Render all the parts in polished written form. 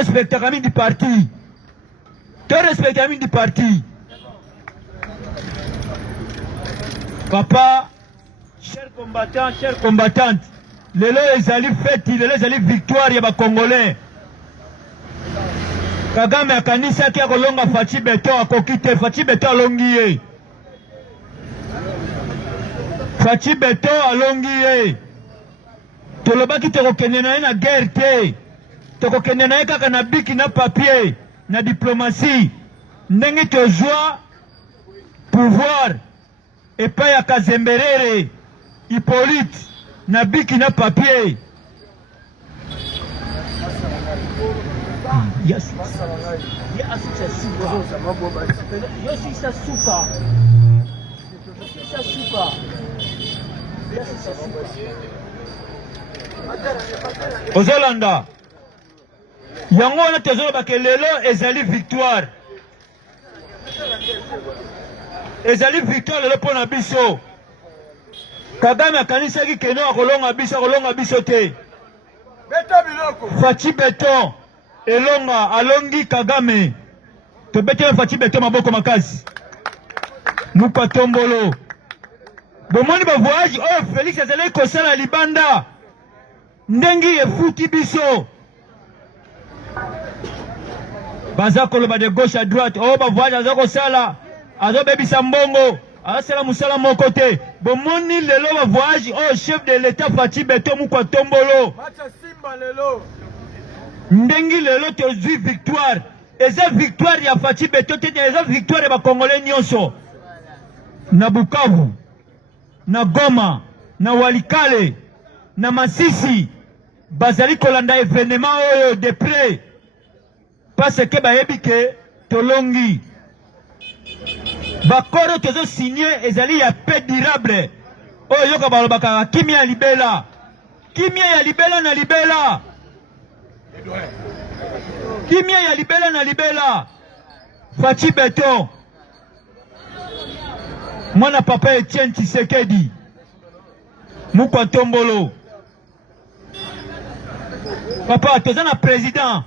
respecte Camille du parti. Tu respectes Camille du parti. Papa, chers combattants, chères combattantes, les lois ezali fête, les lois ezali victoire ya ba Congolais. Kagame akanisa ki akolonga Fachi Beto akokite, Fachi Beto alongi ye. Fachi Beto alongi ye. Tolobaki tokokende na ye na guerre te. Tokokende na ye kaka na biki na papier, na diplomatie. Ndenge tozwa pouvoir epai ya Kazemberere, Hippolyte, na biki na papier. Yes. Ozolanda yango wana tozoloba ke lelo ezali victoire. Ezali victoire lelo pona biso. Kagame akanisaki keno akolonga biso te. Fachi Beto elonga alongi Kagame. Tobetela Fachi Beto maboko makasi. Muka tombolo. Bomoni ba voyage oh Félix azali kosala libanda. Ndengi efuti biso. Baza koloba de gauche à droite. Oh ba voyage azako sala. Azo bebisa mbongo. Asala musala moko te. Bomoni lelo ba voyage oh chef de l'état Fachi Beto muka tombolo. Ndengi lelo tozwi victoire. Eza victoire ya Fachi Beto te, eza victoire ya ba Congolais nyonso. Na Bukavu, na Goma, na Walikale, na Masisi, bazali kolanda événement oyo de près. Parce que bayebi ke tolongi. Bakoro tozo signé ezali ya paix durable. Oyo yoka balobaka kimia ya libela. Kimia ya libela na libela. Kimia ya libela na libela. Fachi Beto. Mwana papa Etienne Tshisekedi. Mukwa tombolo. Papa, toza na président.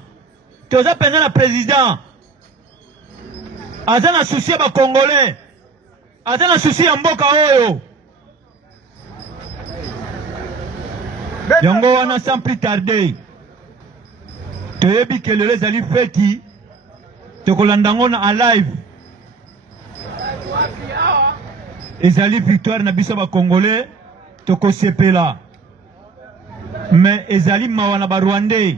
Toza penza na président. Aza na souci ya ba Congolais. Aza na souci ya mboka oyo. Yango wana sans plus tarder. Toyebi ke lelo ezali feti. Tokolandango na en live. Ezali victoire na biso ba Congolais. Tokosepela. Mais ezali mawana ba Rwandais.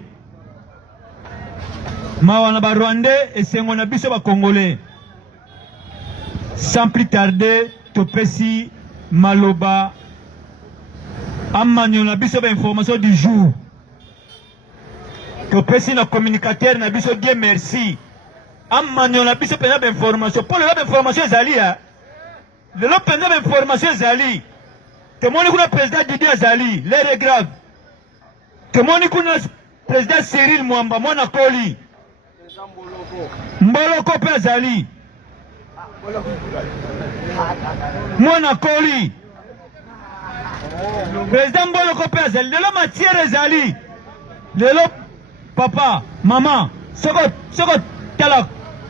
Mawana ba Rwandais esengo na biso ba Congolais. Sans plus tarder, topesi maloba amanyo na biso ba information du jour. Topesi na communicateur na biso Dieu merci. Amanyo na biso pena ba information. Pour le information ezali ya. Le pena ba information ezali. Temoni kuna président Didier Azali, l'air est grave. Temoni kuna président Cyril Mwamba, mwana Koli. Mboloko pe Azali. Mwana Koli. Président Mboloko pe Azali. Lelo matière Azali. Lelo papa, maman, soko tala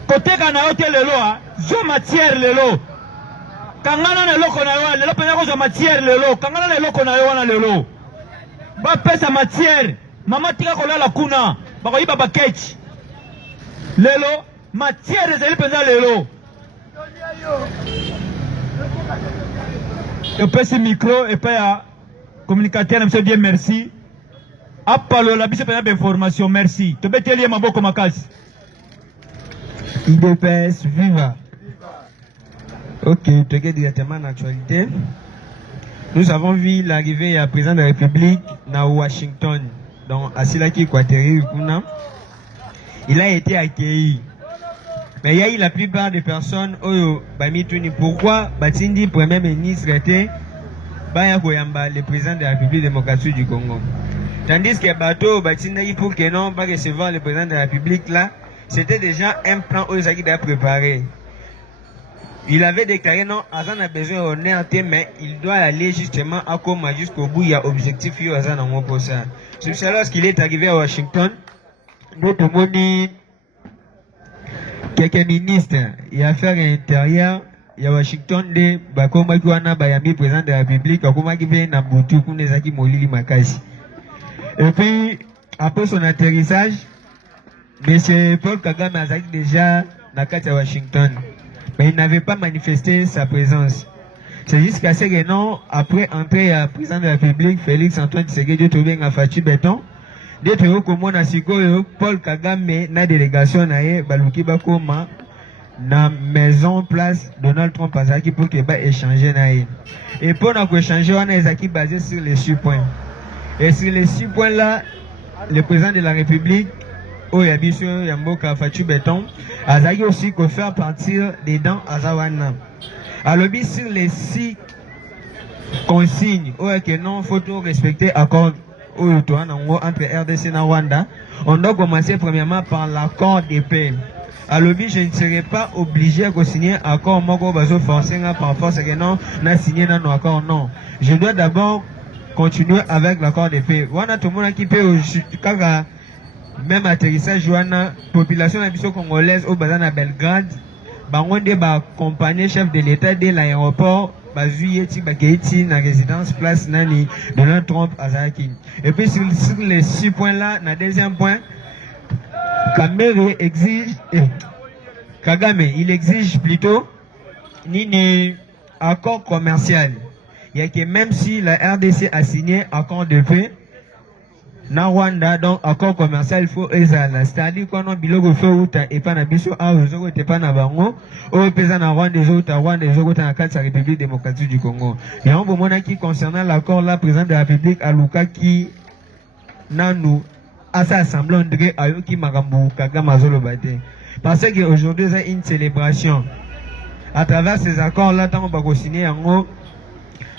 koteka na yote lelo ha, zo matière lelo. Kangana na loko na yo, lelo pena ko zo matière lelo. Kangana na loko na yo wana lelo. Ba pesa matière. Mama tika kolala kuna. Bako yiba ba ketch. Lelo matière ezali penza lelo. Je pèse micro et puis à communicateur monsieur Dieu merci. Apalo la bise penza d'information merci. To beteli maboko makasi. IDPS viva. Ok, tu es directement en actualité. Nous avons vu l'arrivée du président de la République à Washington, donc à Silaki Equatorial. Il a été accueilli. Mais il y a eu la plupart des personnes, pourquoi Batindi, Premier ministre, était le président de la République démocratique du Congo. Tandis que Bato, Batindi, pour que non, pas recevoir le président de la République là, c'était déjà un plan aux acquis à préparer. Il avait déclaré non, Azan a besoin d'honneur, mais il doit aller justement à Koma jusqu'au bout. Il y a objectif, c'est pour ça lorsqu'il est arrivé à Washington, notre moni quelques ministres et affaires intérieures ya Washington de bakoma kiwana bayambi président de la République akoma kive na butu kunezaki molili makasi. Et puis après son atterrissage, M. Paul Kagame a déjà na kati ya Washington, mais il n'avait pas manifesté sa présence. C'est jusqu'à ce que non, après entrer à président de la République Félix Antoine Tshisekedi trouvé un Fatou Béton, d'être au Komona Sikoyo Paul Kagame na délégation na ye baluki bakoma na maison place Donald Trump azaki pour que ba échanger na ye. Et pour na ko échanger on a ezaki basé sur les 6 points. Et sur les 6 points là, le président de la République Oyabiso Yamboka Fatou Béton azaki aussi ko faire partir des dents azawana. Alors sur les 6 consignes que non faut tout respecter accord entre RDC et Rwanda, on doit commencer premièrement par l'accord de paix. Alors je ne serai pas obligé de signer accord moko bazo forcer par force que non na signé dans accord non. Je dois d'abord continuer avec l'accord de paix. Wana tout le monde qui peut kaka même atterrissage wana population na biso congolaise au bazana Belgrade bangonde ba accompagner chef de l'état de l'aéroport bazuyeti bakeiti na résidence place nani Donald Trump azaki. Et puis sur les 6 points là, na deuxième point, Kagame il exige plutôt nini accord commercial. Il y a que même si la RDC a signé accord de paix na Rwanda, donc accord commercial il faut ezala, c'est-à-dire qu'on a biloko fait uta et pas na biso a ozoko te pas na bango o pesa na Rwanda ezoko na kati ya République démocratique du Congo. Et on bomona qui concernant l'accord là, président de la République aluka qui nanu asa assemblée André ayoki makambo Kagame azolo bate. Parce que aujourd'hui c'est une célébration. À travers ces accords là, tant on va signer yango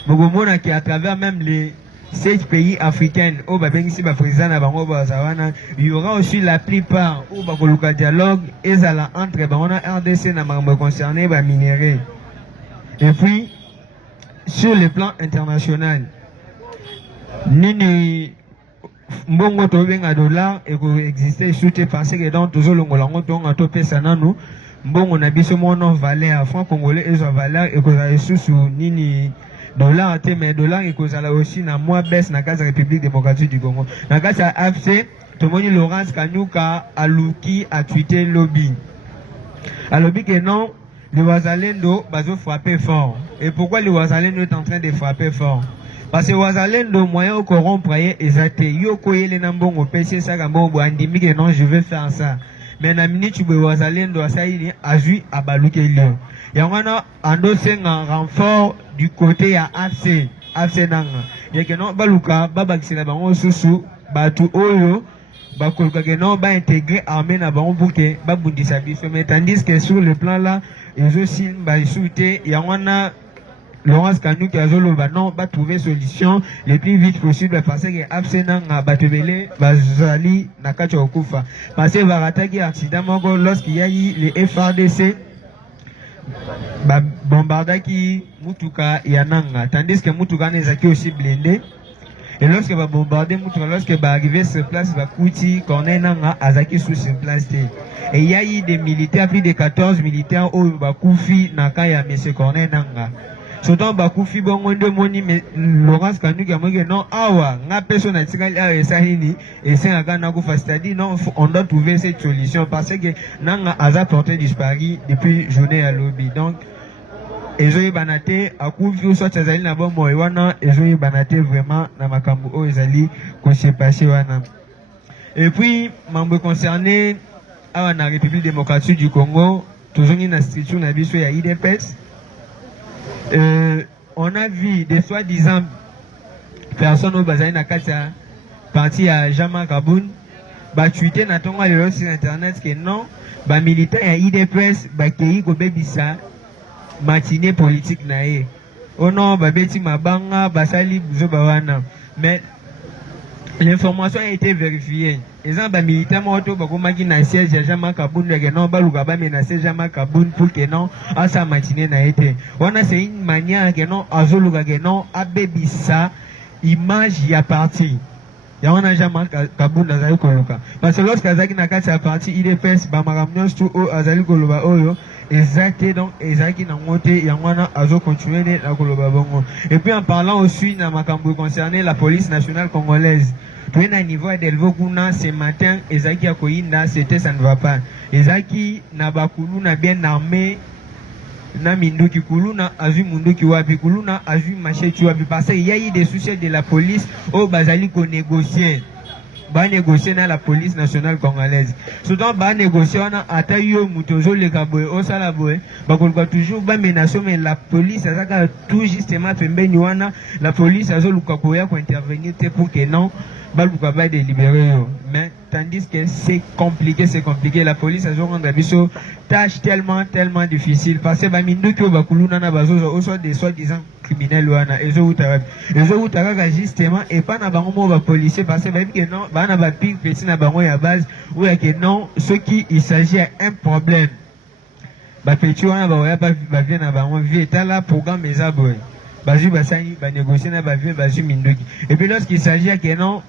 bomona qui à travers même les 7 pays africains au babengisi ba président na bango bazawana, il y aura aussi la plupart au bakoluka dialogue ezala entre bangona RDC na makambo concerné ba minéraux. Et puis sur le plan international nini mbongo to benga dollar et ko exister soute parce que dans toujours longola ngotonga to pesa nanu mbongo na biso mono valeur franc congolais ezo valeur et ko za susu nini dollar mais dollar et cause là aussi na moins baisse na case République démocratique du Congo na case AFC tomoni Laurence Kanyuka aluki a tweeté lobby que non les Wazalendo bazo frapper fort. Et pourquoi les Wazalendo est en train de frapper fort? Parce que Wazalendo moyen au corrompre exacte yo koyele na mbongo pesi ça gambo andimi que non je vais faire ça. Mais na minute tu Wazalendo asaili azui abaluki leo yangana endossé un renfort du côté à AFC nanga yeke non baluka babakisela bango susu batu oyo bakoluka ke non ba intégrer armée na bango pour que babundisa biso. Mais tandis que sur le plan là ils aussi ba souhaité yangana Laurence Kanyuka azoloba non ba trouver solution le plus vite possible parce que AFC nanga batebele bazali na kati okufa parce que barataki accident moko lorsqu'il y a eu les FRDC bombardaki mutuka ya nanga tandis que mutuka nezaki aussi blindé. Et lorsque va bombarder mutuka, lorsque va arriver sur place va kuti corner nanga azaki sous sur place. Et il y a eu des militaires, plus de 14 militaires au bakufi naka ya monsieur corner nanga. Surtout bakufi bongo ndo moni Laurence Kanyuka moke non awa nga personne na tikali awa esalini et c'est un na kufa, c'est-à-dire non on doit trouver cette solution parce que nanga aza porté disparu depuis journée à lobby. Donc ezoyi banate akufi soit ezali na bon moyo wana ezoyi banate vraiment na makambo o ezali ko se passer wana. Et puis membre concerné awa na République démocratique du Congo toujours na structure na biso ya IDPS. On a vu des soi-disant personnes au bazali na kati ya parti à Jean-Marc Aboun ba tweeté na tongo lelo sur internet que non ba militant ya IDPS ba kei ko bebisa matinée politique na ye. Oh non ba beti mabanga basali buzo bawana. Mais l'information a été vérifiée. Les gens militaires moto bakomaki na siège ya Jean-Marc Aboun que non baluka ba menacer Jean-Marc Aboun pour que non à sa matinée na été. On a c'est une manière que non azoluka que non abebisa image ya parti. ya wana Jean-Marc Kabunda azali koluka parce que lorsque azaki na kati ya parti IDPS ba makamnyos tu o azali koloba oyo exacté donc ezaki na ngote ya wana azo continuer ne na koloba bongo. Et puis en parlant aussi na makambo concerné la police nationale congolaise, tu es na niveau d'Elvo kuna ce matin ezaki ya koyinda c'était ça ne va pas, ezaki na bakulu na bien armé na minduki kuluna azui munduki wapi kuluna azui macheti wapi parce qu'il y a eu des soucis de la police au bazali ko négocier ba négocier na la police nationale congolaise surtout ba négocier wana ata yo mutozo le kaboy au sala boy ba kolka toujours ba menacer mais la police azaka tout justement pembeni wana la police azoluka koya ko intervenir pour que non baluka ba délibérer yo. Mais tandis que c'est compliqué la police a rendre biso tâche tellement difficile parce que ba minduki o bakuluna na bazozo au soit des soi-disant criminels wana ezo utaka justement et pas na bango mo ba policier parce que ba que non ba na ba ping petit na bango ya base ou ya que non ce qui il s'agit un problème ba petit wana ba ya ba vient na bango vie est là programme ezaboy bazu basani ba négocier na ba vie bazu minduki. Et puis lorsqu'il s'agit que non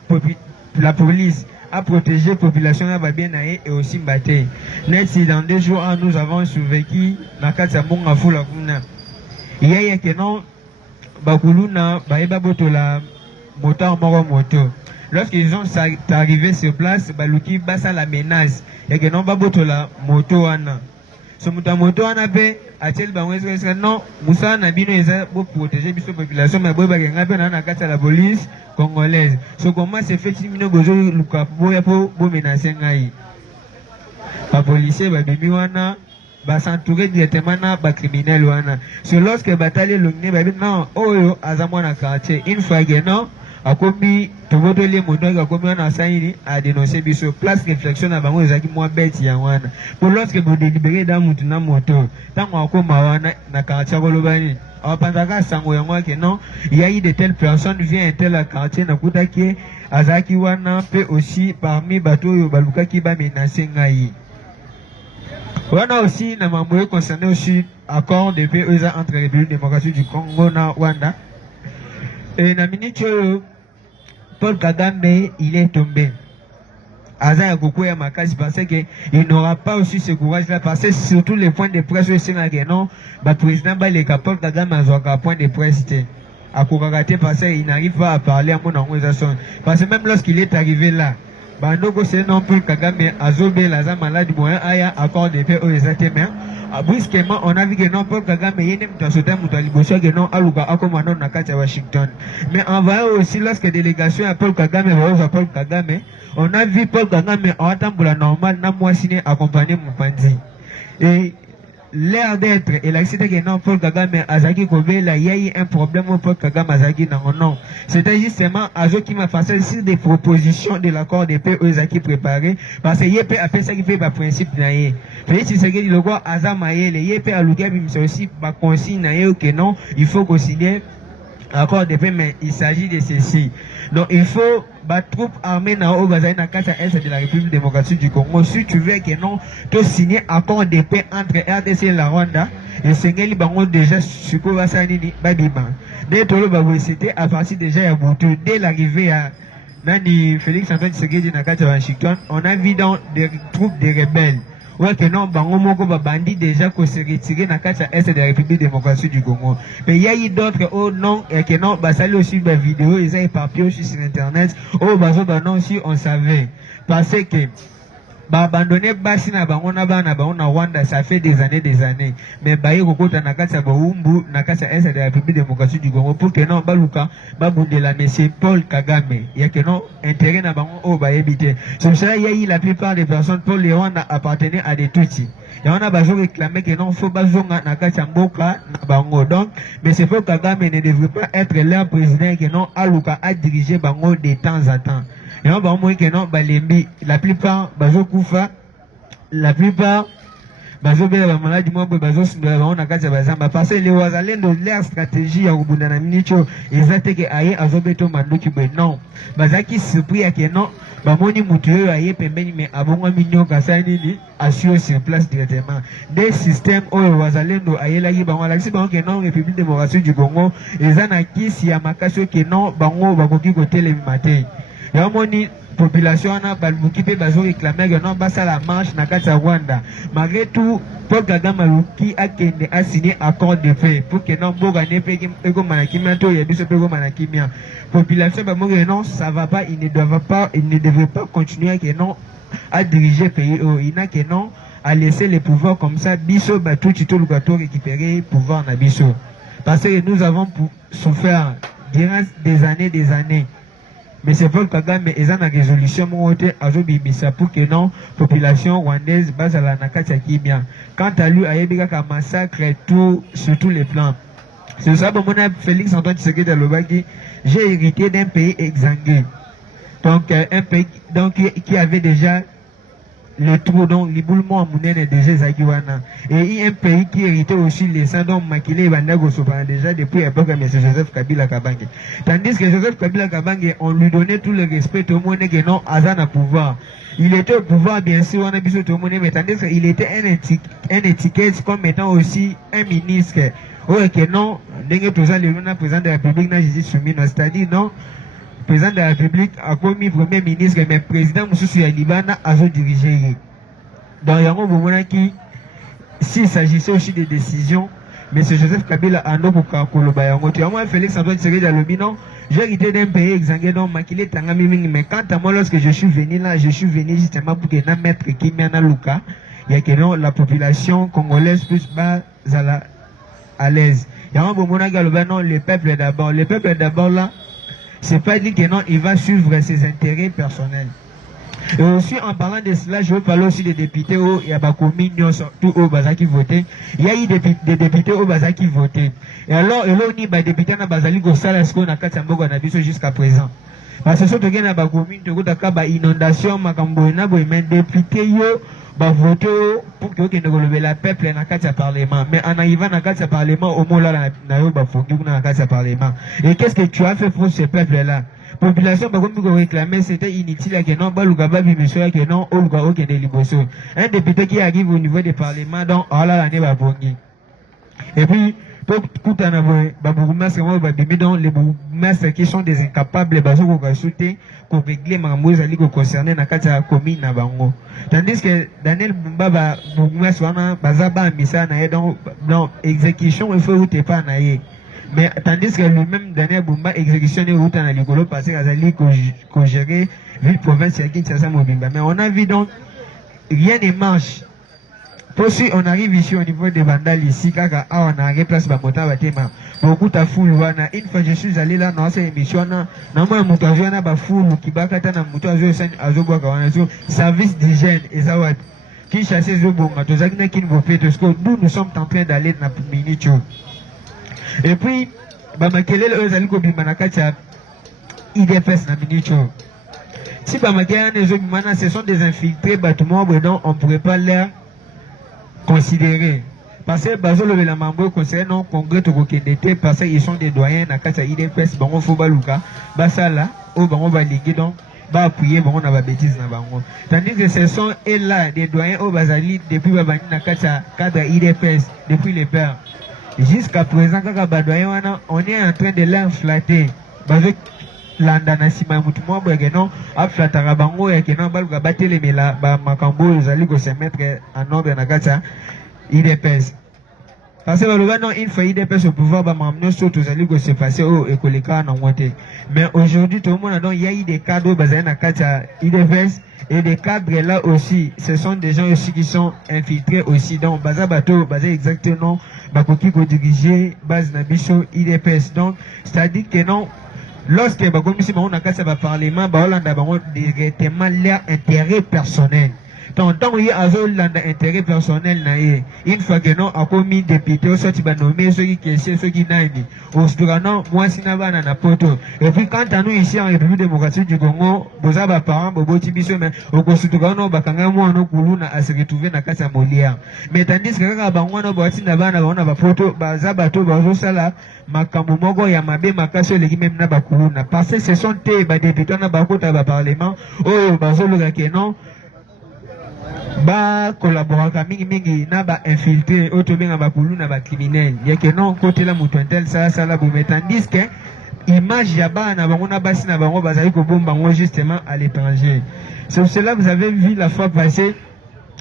la police à protéger la population bien et aussi battre. Net dans 2 jours nous avons survécu na kati monga fula kuna. Il y a que non bakuluna baeba botola moto. Lorsqu'ils ont arrivé sur place, baluki basa la menace. Et que non babotola moto wana. So moto wana pe atel bangwese non musa na bino eza pour protéger biso population mais boy bakenga pe na kati la police congolaise. So comment c'est fait simino bozo luka boya po bo menacer ngai. Ba policier ba bimi wana ba s'entourer directement na ba criminel wana. So lorsque bataille longne ba non oyo azamwa na quartier une fois que non akomi tobotoli moto akomi wana saini a dénoncer biso place réflexion na bango ezaki moi bête ya wana pour lorsque bo délibérer dans mutu na moto tango akoma wana na quartier kolobani apanzaka sango yango ke non il y a eu de telles personnes vient tel quartier na kutaki azaki wana pe aussi parmi bato yo balukaki ba menacer ngai wana aussi na mambo concerné aussi accord de paix entre République démocratique du Congo na Rwanda. Et na minute Paul Kagame il est tombé. Aza Kokoya Makasi parce que il n'aura pas aussi ce courage là parce que surtout les points de presse aussi là que non ba président ba le Paul Kagame a point de presse à Kokagate parce qu'il n'arrive pas à parler à mon organisation parce que même lorsqu'il est arrivé là bandoko c'est non Paul Kagame azobe la za malade moyen aya accord de paix aux exactement. Brusquement on a vu que non Paul Kagame yene mtasota mutaliboshia que non aluka akoma non na kati ya Washington. Mais on voit aussi lorsque délégation à Paul Kagame va Paul Kagame on a vu Paul Kagame en tambula normal na mwasine accompagner Mupanzi. Et l'air d'être et l'accident que non Paul Kagame azaki kobela il y a eu un problème au Paul Kagame azaki non c'était justement Azo qui m'a fait sur des propositions de l'accord de paix aux acquis préparés parce que yep après ça qui fait par principe naie puis si c'est que le quoi azamaye yep à l'ougabi mais aussi par consigne naie que non il faut considérer accord de paix mais il s'agit de ceci donc il faut ba troupes armées na au bazai na kata est de la République démocratique du Congo si tu veux que non to signer accord de paix entre RDC et la Rwanda et Sengeli bango déjà suko basani ni badiba dès tolo ba c'était à partir déjà ya Boutou dès l'arrivée à Nani Félix Antoine Tshisekedi na kata Washington on a vu dans des troupes de rebelles ouais que non bango moko ba bandi déjà ko se retirer na kata est de la République démocratique du Congo mais il y a eu d'autres oh non et que non ba sali aussi ba vidéo ils ont éparpillé aussi sur internet oh bazo ba non si on savait parce que ba abandonné basi na bango na Rwanda ça fait des années mais ba yeko kota na kata ba umbu na kata est de la République démocratique du Congo pour que non baluka ba bundela monsieur Paul Kagame ya que non intérêt na bango oh ba éviter c'est ça il y a eu la plupart des personnes pour les Rwanda appartenaient à des Tutsis et on a besoin réclamer que non faut bazonga na kata mboka na bango donc mais c'est Paul Kagame ne devrait pas être leur président que non aluka a diriger bango de temps à temps. Et on va au moins que non, balembi, la plupart, bazo kufa, la plupart, bazo bela ba maladi mo bazo sindwa ba ona kati bazamba parce que les wazalendo leur stratégie ya kubunda na minicho ezate ke aye azobeto manduki be non bazaki surpris ya ke non bamoni mutu yo aye pembeni mais abongwa minyoka sani ni assure sur place directement des systèmes oyo wazalendo aye la yiba wala si bango ke non République démocratique du Congo ezana kisi ya makaso ke non bango bakoki ko telemi matin ya moni population wana baluki pe bazo réclamer que non basa la marche na kati ya Rwanda. Malgré tout Paul Kagame aluki akende a signé accord de paix pour que non boga ne pe ko manakimia to ya biso pe ko manakimia. Population ba mo non ça va pas, il ne devrait pas continuer que non à diriger pays, il n'a que non à laisser les pouvoirs comme ça, biso batou chito lukato récupérer pouvoir na biso. Parce que nous avons souffert durant des années. Mais c'est Paul Kagame et ça na résolution monté à Zobimisa pour que non population rwandaise base à la nakati kimia. Quant à lui, ayebika ka massacre tout sur tous les plans. C'est ça bon mon Félix Antoine Tshisekedi Alobaki, j'ai hérité d'un pays exsangué. Donc un pays donc qui avait déjà le trou donc l'éboulement amounene déjà zakiwana et un pays qui héritait aussi les sangs donc makilé bandago sopa déjà depuis l'époque de M. Joseph Kabila Kabange, tandis que Joseph Kabila Kabange on lui donnait tout le respect au monde que non Azana pouvoir, il était au pouvoir bien sûr on a besoin tout le monde, mais tandis qu'il était un étiquette comme étant aussi un ministre que non dengue tout ça le président de la République n'a Jésus soumis, c'est-à-dire non président de la République a commis premier ministre, mais président Moussou Yalibana a dirigé. Donc, il y a un moment qui, s'il s'agissait aussi des décisions, M. Joseph Kabila a un pour Kakoloba. Il y a un Félix Antoine Tshisekedi Alobi, non, j'ai hérité d'un pays exsangué, donc Makile Tangami, mais quant à moi, lorsque je suis venu là, je suis venu justement pour que mettre Kimiana Luka, il y a que non, la population congolaise plus bas à l'aise. Il y a un moment qui a non, le peuple d'abord. Le peuple d'abord là, c'est pas dit que non, il va suivre ses intérêts personnels. Et aussi, en parlant de cela, je veux parler aussi des députés où il y a des communes, surtout au Baza qui votaient. Il y a eu des députés au Baza qui votaient. Et alors, il y a eu des députés dans Bazali Gossala, ce qu'on a jusqu'à présent. Parce que surtout, il y a des communes, il y a des inondations, mais députés, bah voter pour que la peuple na kati ya parlement, mais en arrivant na kati ya parlement au moins là na yo ba fongi na kati ya parlement. Et qu'est-ce que tu as fait pour ce peuple là? Population ba comme réclamer c'était inutile que non ba luka ba bimisho que non o luka okende liboso. Un député qui arrive au niveau du parlement donc ala la ne ba fongi. Et puis pour tout en avoir ba bourgmestre moi ba bimi donc les bourgmestres qui sont des incapables ba zo ko sauter pour régler mambo ezali ko concerner na kati ya commune na bango. Tandis que Daniel Bumba bourgmestre wana bazaba misa na dans exécution il faut router pas na ye. Mais tandis que lui-même Daniel Bumba exécution ne route na likolo parce que azali ko gérer ville province ya Kinshasa Mobimba. Mais on a vu donc rien ne marche. Pour si on arrive ici au niveau des vandales ici, kaka on a place bamota batema. Beaucoup ta foule wana. Une fois je suis allé là dans cette émission na moi muto na ba foule ki bakata na muto azo wana so service d'hygiène et ça wat. Qui chasse zo bonga to zakina kin go fait parce que nous sommes en train d'aller na minicho. Et puis ba makelele ozali ko bimana kacha IDPS na minicho. Si ba makelele zo bimana ce sont des infiltrés bâtiments donc on pourrait pas leur considérés. Parce que Bazolo de la Mambo concerne non congrès de Rokendete parce qu'ils sont des doyens na kata IDPS bango fobaluka basala au bango ba liguer donc ba appuyer bango na ba bêtise na bango. Tandis que ce sont et là des doyens au Bazali depuis babani na kata cadre IDPS depuis les pères. Jusqu'à présent kaka ba doyen wana on est en train de l'inflater. Bazo landa na sima mutu mwa bwege non aflataka bango ya kenon baluka batelemela ba makambo ezali ko se mettre en ordre na kata IDPS. Parce que le non une fois IDPS au pouvoir ba mamno surtout ezali ko se passer au ekoleka na moté. Mais aujourd'hui tout le monde donc il y a eu des cadres basés na kata IDPS et des cadres là aussi ce sont des gens aussi qui sont infiltrés aussi donc baza bateau basé exactement bakoki ko diriger base na biso IDPS. Donc c'est-à-dire que non lorsque on a cassé le parlement, on a directement leur intérêt personnel. Donc, tant qu'il y a un intérêt personnel, une fois que non, a commis député, soit tu vas nommer ceux qui n'aiment. Au Soudan, moi, si n'a pas un poto. Et puis, quand à nous ici en République démocratique du Congo, vous avez parents, bobo tibiso, mais au Soudan, bakanga moi, no kuluna à se retrouver dans casa molia. Mais tandis que quand on a boati n'a pas un poto, bazabato, bazo sala, makambo mogo ya mabe makaso les même na bakuluna. Parce que ce sont des députés na bakota ba parlement, oh, bazo le que non. Ba collaborer mingi na ba infiltré autobenga ba kuluna ba criminel. Il y a que non côté la mutuentel ça la vous tandis que image ya bana bango na basi na bango bazali ko bomba bango justement à l'étranger. C'est pour cela que vous avez vu la fois passée,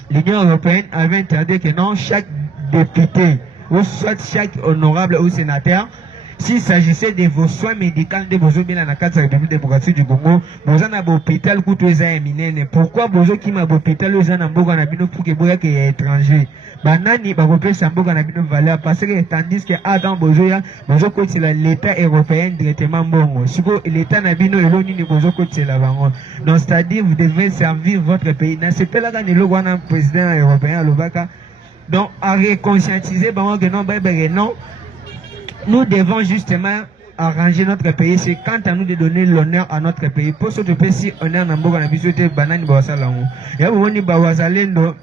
l'Union européenne avait interdit que non, chaque député ou soit chaque honorable ou sénateur, s'il s'agissait de vos soins médicaux de vos bien dans la République démocratique du Congo, vous en avez hôpital coûte aux éminents. Pourquoi vous qui m'a hôpital aux en amboga na bino pour que vous êtes étranger? Banani ba kopé samboga na bino valeur parce que tandis que Adam bozoya bozo côté l'État européen directement bongo. Siko l'État na bino eloni ni bozo côté la bango. Donc c'est-à-dire vous devez servir votre pays. Na c'est pas là quand le wana président européen Lobaka. Donc à réconscientiser bango que non non. Nous devons justement arranger notre pays. C'est quant à nous de donner l'honneur à notre pays. Pour ce pays, si on est en amboga na biso te banani bawasalango. Ya boni bawazalendo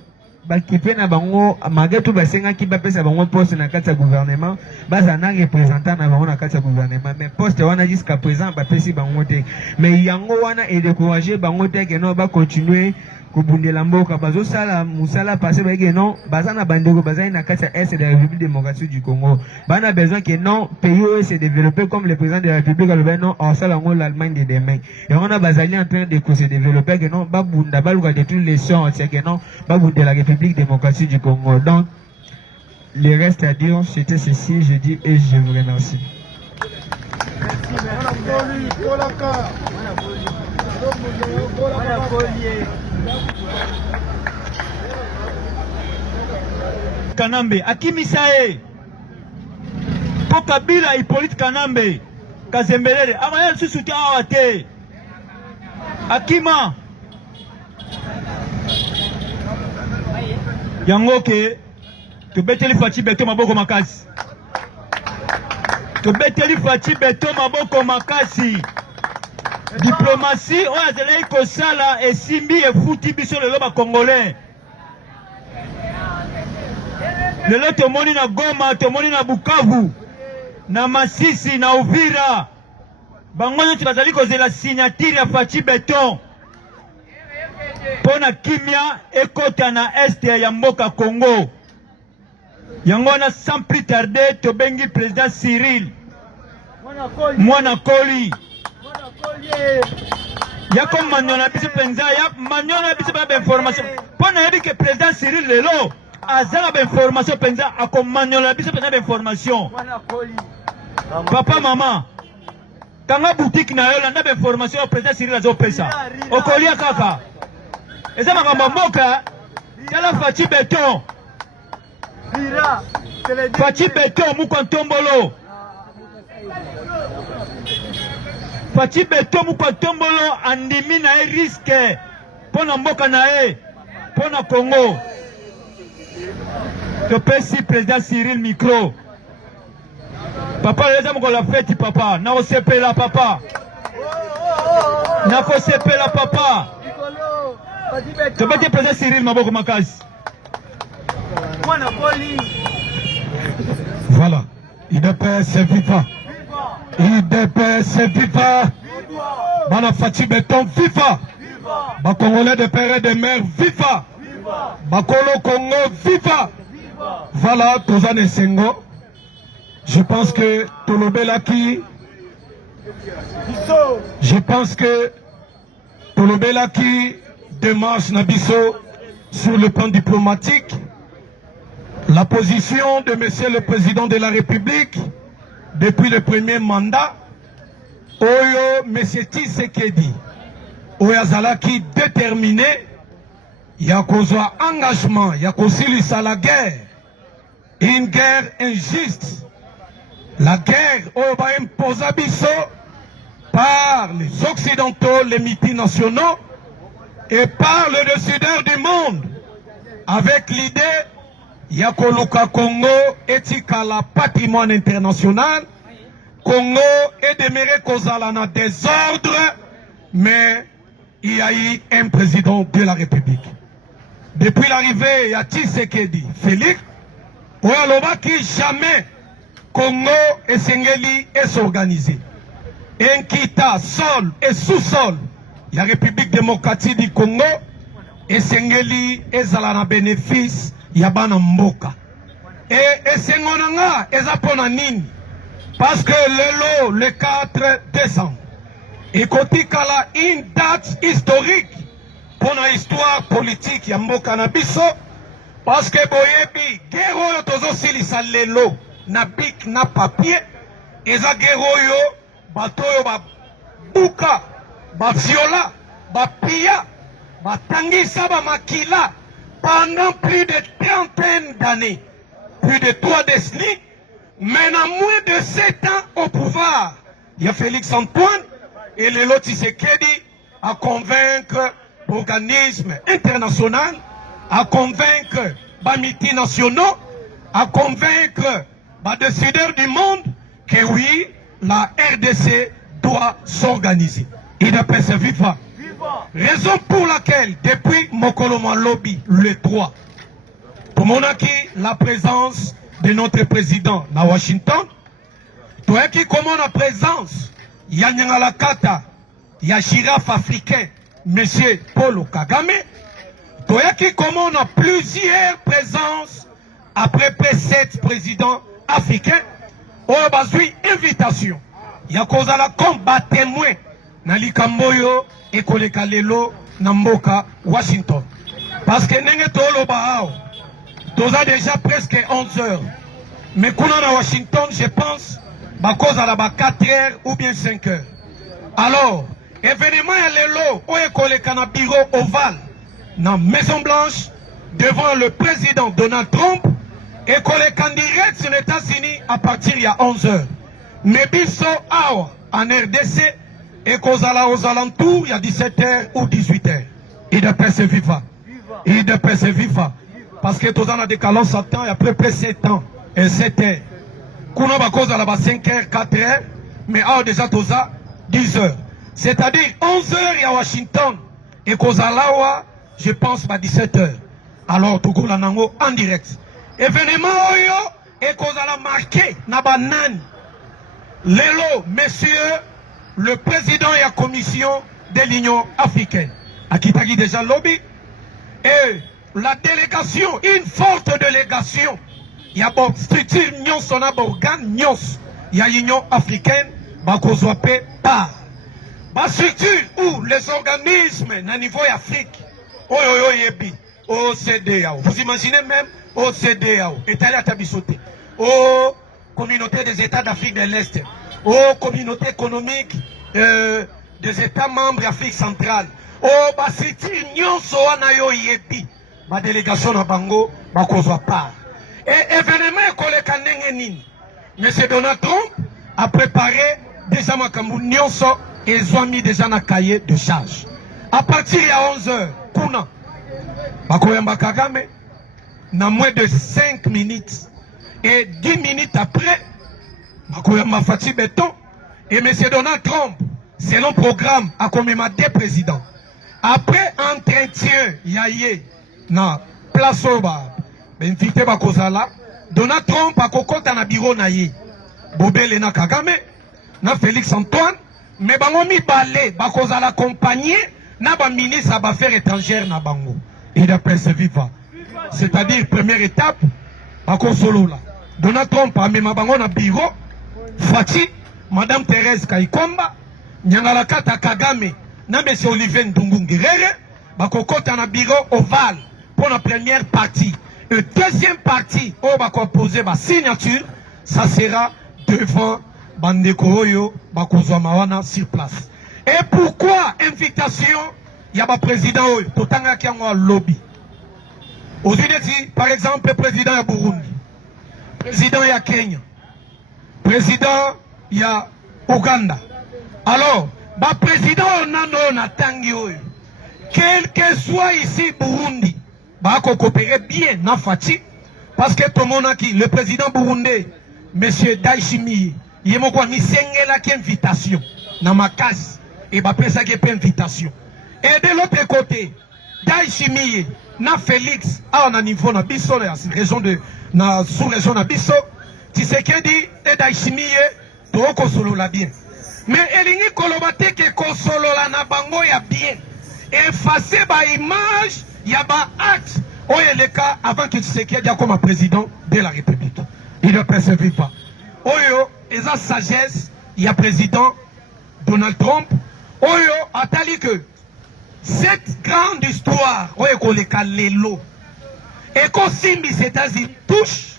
bakipe na bango malgré tout basenga ki bapesa bango poste na kati ya gouvernement, bazana représentant na bango na kati ya gouvernement, mais poste wana jusqu'à présent bapesi bango te. Mais yango wana et décourager bango te que non ba continuer kubundela mboka bazo sala musala passer ba que non bazana bandeko bazana na kati ya est de la République démocratique du Congo. Bana besoin que non pays se développer comme le président de la République le non en sala ngo l'Allemagne de demain. Et on a bazali en train de se développer que non ba bunda baluka de tous les sons c'est que non ba bunda la République démocratique du Congo. Donc le reste à dire c'était ceci, je dis et je vous remercie. Kanambe akimisae po Kabila Hippolyte Kanambe Kazembelele amaya susu kia awate akima yangoke tobeteli fachi beto maboko makasi tobeteli fachi beto maboko makasi diplomatie oyo azalaki kosala esimbi efuti biso lelo bakongolais. Lelo tomoni na Goma, tomoni na Bukavu, na Masisi, na Uvira. Bango nyonso bazali kozela signature ya fachi beton pona kimia ekota na este ya mboka Congo. Yango na sans plus tarder tobengi président Cyril Mwana Koli yako manyola biso penza ya manyola biso ba information pona yebi ke président Cyril lelo azala ba information penza akomanyola biso penza ba information. Papa mama kanga boutique na yo landa ba information au président Cyril azo pesa okolia kaka eza makambo mboka kala fachi beton fachi beton mukontombolo fachi beton mukontombolo andimi na e risque pona mboka na e pona Congo. Topesi président Cyril micro. Papa leza moko la fête papa. Na osepela papa. Na kosepela papa. Topesi président Cyril maboko makasi. Voilà. IDPS viva. IDPS viva. Bana Fachi Beton viva. Ba Congolais de père et de mère viva. Bakolo Congo viva. Voilà, Tozane Sengo. Je pense que Tolobelaki. Je pense que Tolobelaki démarche Nabiso sur le plan diplomatique. La position de Monsieur le Président de la République depuis le premier mandat, Oyo Monsieur Tshisekedi, Oyo Zalaki déterminé, Yakozwa engagement, Yakosilisa la guerre, une guerre injuste, la guerre Oyo ba imposa biso par les Occidentaux, les multinationaux et par le décideur du monde, avec l'idée Yakoluka Congo etikala patrimoine international. Congo est demeuré Kozalana désordre, mais il y a eu un président de la République. Depuis l'arrivée de Tshisekedi, Félix, Oyalobaki jamais Congo et Sengeli est s'organiser. Enkita, sol et sous-sol, la République démocratique du Congo et Sengeli est Zalana bénéfice. Yabana mboka et sengonanga ezapona nini parce que le 4 décembre, et kotikala une date historique pour la histoire politique ya mboka na biso, parce que boyebi guerre oyo tozosilisa lelo na bic na papier, eza guerre oyo bato oyo babuka baviola bapia batangisa bamakila pendant plus de trentaine d'années, plus de 3 décennies. Maintenant, moins de 7 ans au pouvoir, il y a Félix Antoine et les lots Tshisekedi à convaincre l'organisme international, à convaincre les multinationaux, à convaincre les décideurs du monde que oui, la RDC doit s'organiser. Il a persévéré. Raison pour laquelle, depuis Mokoloman Lobby, le 3, pour mon acquis, la présence de notre président à Washington, tout qui comment la présence, il y a Nyangalakata, il y a girafe africain, monsieur Paul Kagame, tout qui comment on a plusieurs présences après P7 présidents africains, on a besoin d'invitation. Il y a cause à la combat témoin, Nali Kamboyo et Koleka Lelo, Namboka, Washington. Parce que Nenge Tolo Bahao, nous a déjà presque 11 heures. Mais quand on est à Washington, je pense, à cause à la 4 heures ou bien 5 heures. Alors, événement à l'élo, où est le bureau ovale, dans la Maison Blanche, devant le président Donald Trump, et qu'on est direct sur les États-Unis à partir il y a 11 heures. Mais biso awa en RDC, et qu'on est aux alentours, il y a 17 heures ou 18 heures. Il de persévère. Il de persévère. Parce que tous en décalage 7 ans, il y a à peu près 7 ans et 7 heures. Qu'on a cause à la 5 heures, 4 heures, mais déjà tous à 10 heures. C'est-à-dire 11 heures il y a Washington et qu'on a là, je pense, à 17 heures. Alors, tout le monde en direct. Événement et qu'on a marqué, na banane. Lélo, messieurs, le président et la commission de l'Union africaine. À qui t'a dit déjà lobby. Et la délégation, une forte délégation. Il y a une structure, il y a un organe, il y a l'Union africaine, il y a une structure où les organismes à niveau Afrique, OCDEAO, vous imaginez même OCDEAO, État Tabisoté, aux communautés des États d'Afrique de l'Est, aux communautés économiques des États membres d'Afrique centrale, aux structures, ma délégation à Bango, ma cause à part. Et événement, M. Donald Trump a préparé déjà ma Nyonso et ils ont mis déjà un cahier de charge. À partir de 11 h, Kuna, Bakoyamba Kagame, dans moins de 5 minutes et 10 minutes après, Bakoyamba Fatih Beton et M. Donald Trump, selon le programme, a commémoré des présidents. Après entretien, Yaye, na place Oba, invité Bakozala, Donald Trump a kokota na bureau na ye. Bobele na Kagame, na Félix Antoine, mais bango mi balé, Bakozala accompagné, na ba ministre à affaires étrangères na bango. Et d'après ce viva. C'est-à-dire, première étape, Bakosolo là. Donald Trump a mis ma bango na bureau, Fati, Madame Thérèse Kaikomba, Nyangalakata Kagame, na M. Olivier Ndungu-Ngirere, Bakokota na bureau ovale pour la première partie. Le deuxième partie, on va composer ma signature, ça sera devant Bandeko Oyo, Bakozwa Mawana sur place. Et pourquoi invitation, il y a un président Oyo, Totanga qui a un lobby. Aujourd'hui, par exemple, le président de Burundi, président de Kenya, président de Ouganda. Alors, le président on a tangi Oyo, quel que soit ici Burundi, va coopérer bien dans Fati parce que tout le monde qui le président burundais M. Daishimi il m'a dit qu'il invitation dans ma case et va penser qu'il y a invitation et de l'autre côté Daishimi na Félix on a niveau na biso la région de na sous-région na biso Tshisekedi et Daishimi to solo la bien mais elingi kolobate ke kosolo la na bango ya bien effacer ba image il y a un acte, où est le cas avant que Tshisekedi soit comme président de la République. Il ne persévère pas. Oyo, eza sagesse ya président Donald Trump oyo atali que cette grande histoire oyo koleka lelo ekosimbi les États-Unis touche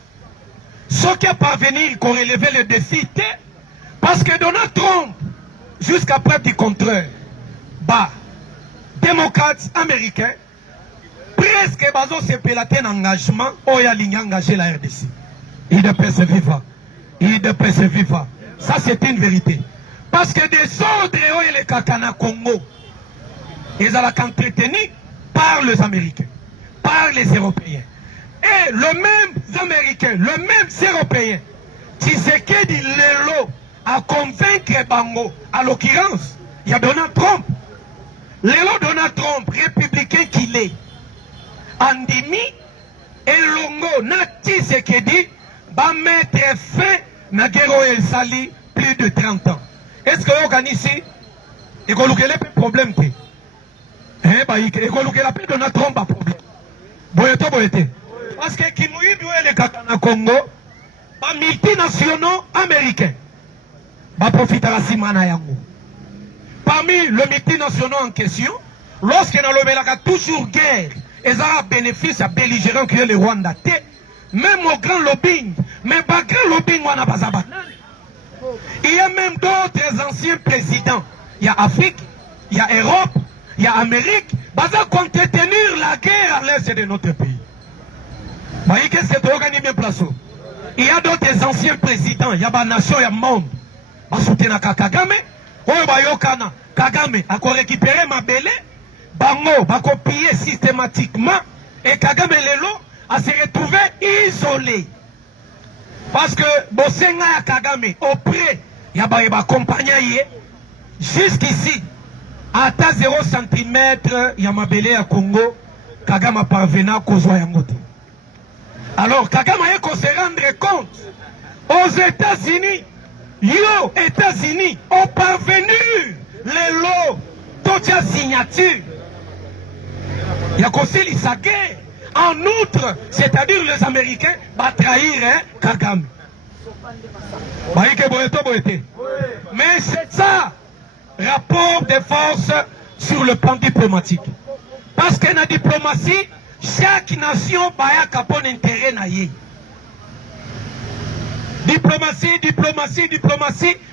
ce qui est parvenir qu'on relever le défi parce que Donald Trump jusqu'à preuve du contraire bah démocrates américains presque bazo se pelater un engagement oyo alingi engager la RDC il de persévère il de persévère ça c'est une vérité parce que des ordres oyo les kakana Congo ils allaient entretenus par les Américains par les Européens et le même Américain le même Européen Tshisekedi lelo à convaincre Bango à l'occurrence il y a Donald Trump lelo Donald Trump républicain qu'il est andimi elongo na Tshisekedi va mettre fin na guerre el sali plus de 30 ans est-ce que vous organisez et que vous avez problème et que vous avez Donald Trump a problème boyete parce que Kimuyibi et les Katana Congo ba multinationaux américains va profiter à Simana Yango parmi les multinationaux en question lorsque dans le toujours guerre ils ont bénéfice à belligérants que le Rwanda même au grand lobbying mais pas grand lobbying wana bazaba il y a même d'autres anciens présidents il y a Afrique il y a Europe il y a Amérique baza contenir la guerre à l'est de notre pays il y a d'autres anciens présidents il y a des nations il y a monde basoutenir Kagame oyo bayokana Kagame a récupéré ma belle bango va copier systématiquement et Kagame lelo a se retrouvé isolé parce que Bosenga ya Kagame auprès ya ba compagnie jusqu'ici à 0 cm ya mabele ya Congo Kagame parvena kozwa yango te alors Kagame a se rendre compte aux États-Unis yo États-Unis ont parvenu les lots toute la signature il y a conseillé sa guerre en outre c'est-à-dire les Américains va trahir Kagame mais c'est ça rapport de force sur le plan diplomatique parce que dans la diplomatie chaque nation a capon intérêt na ye diplomatie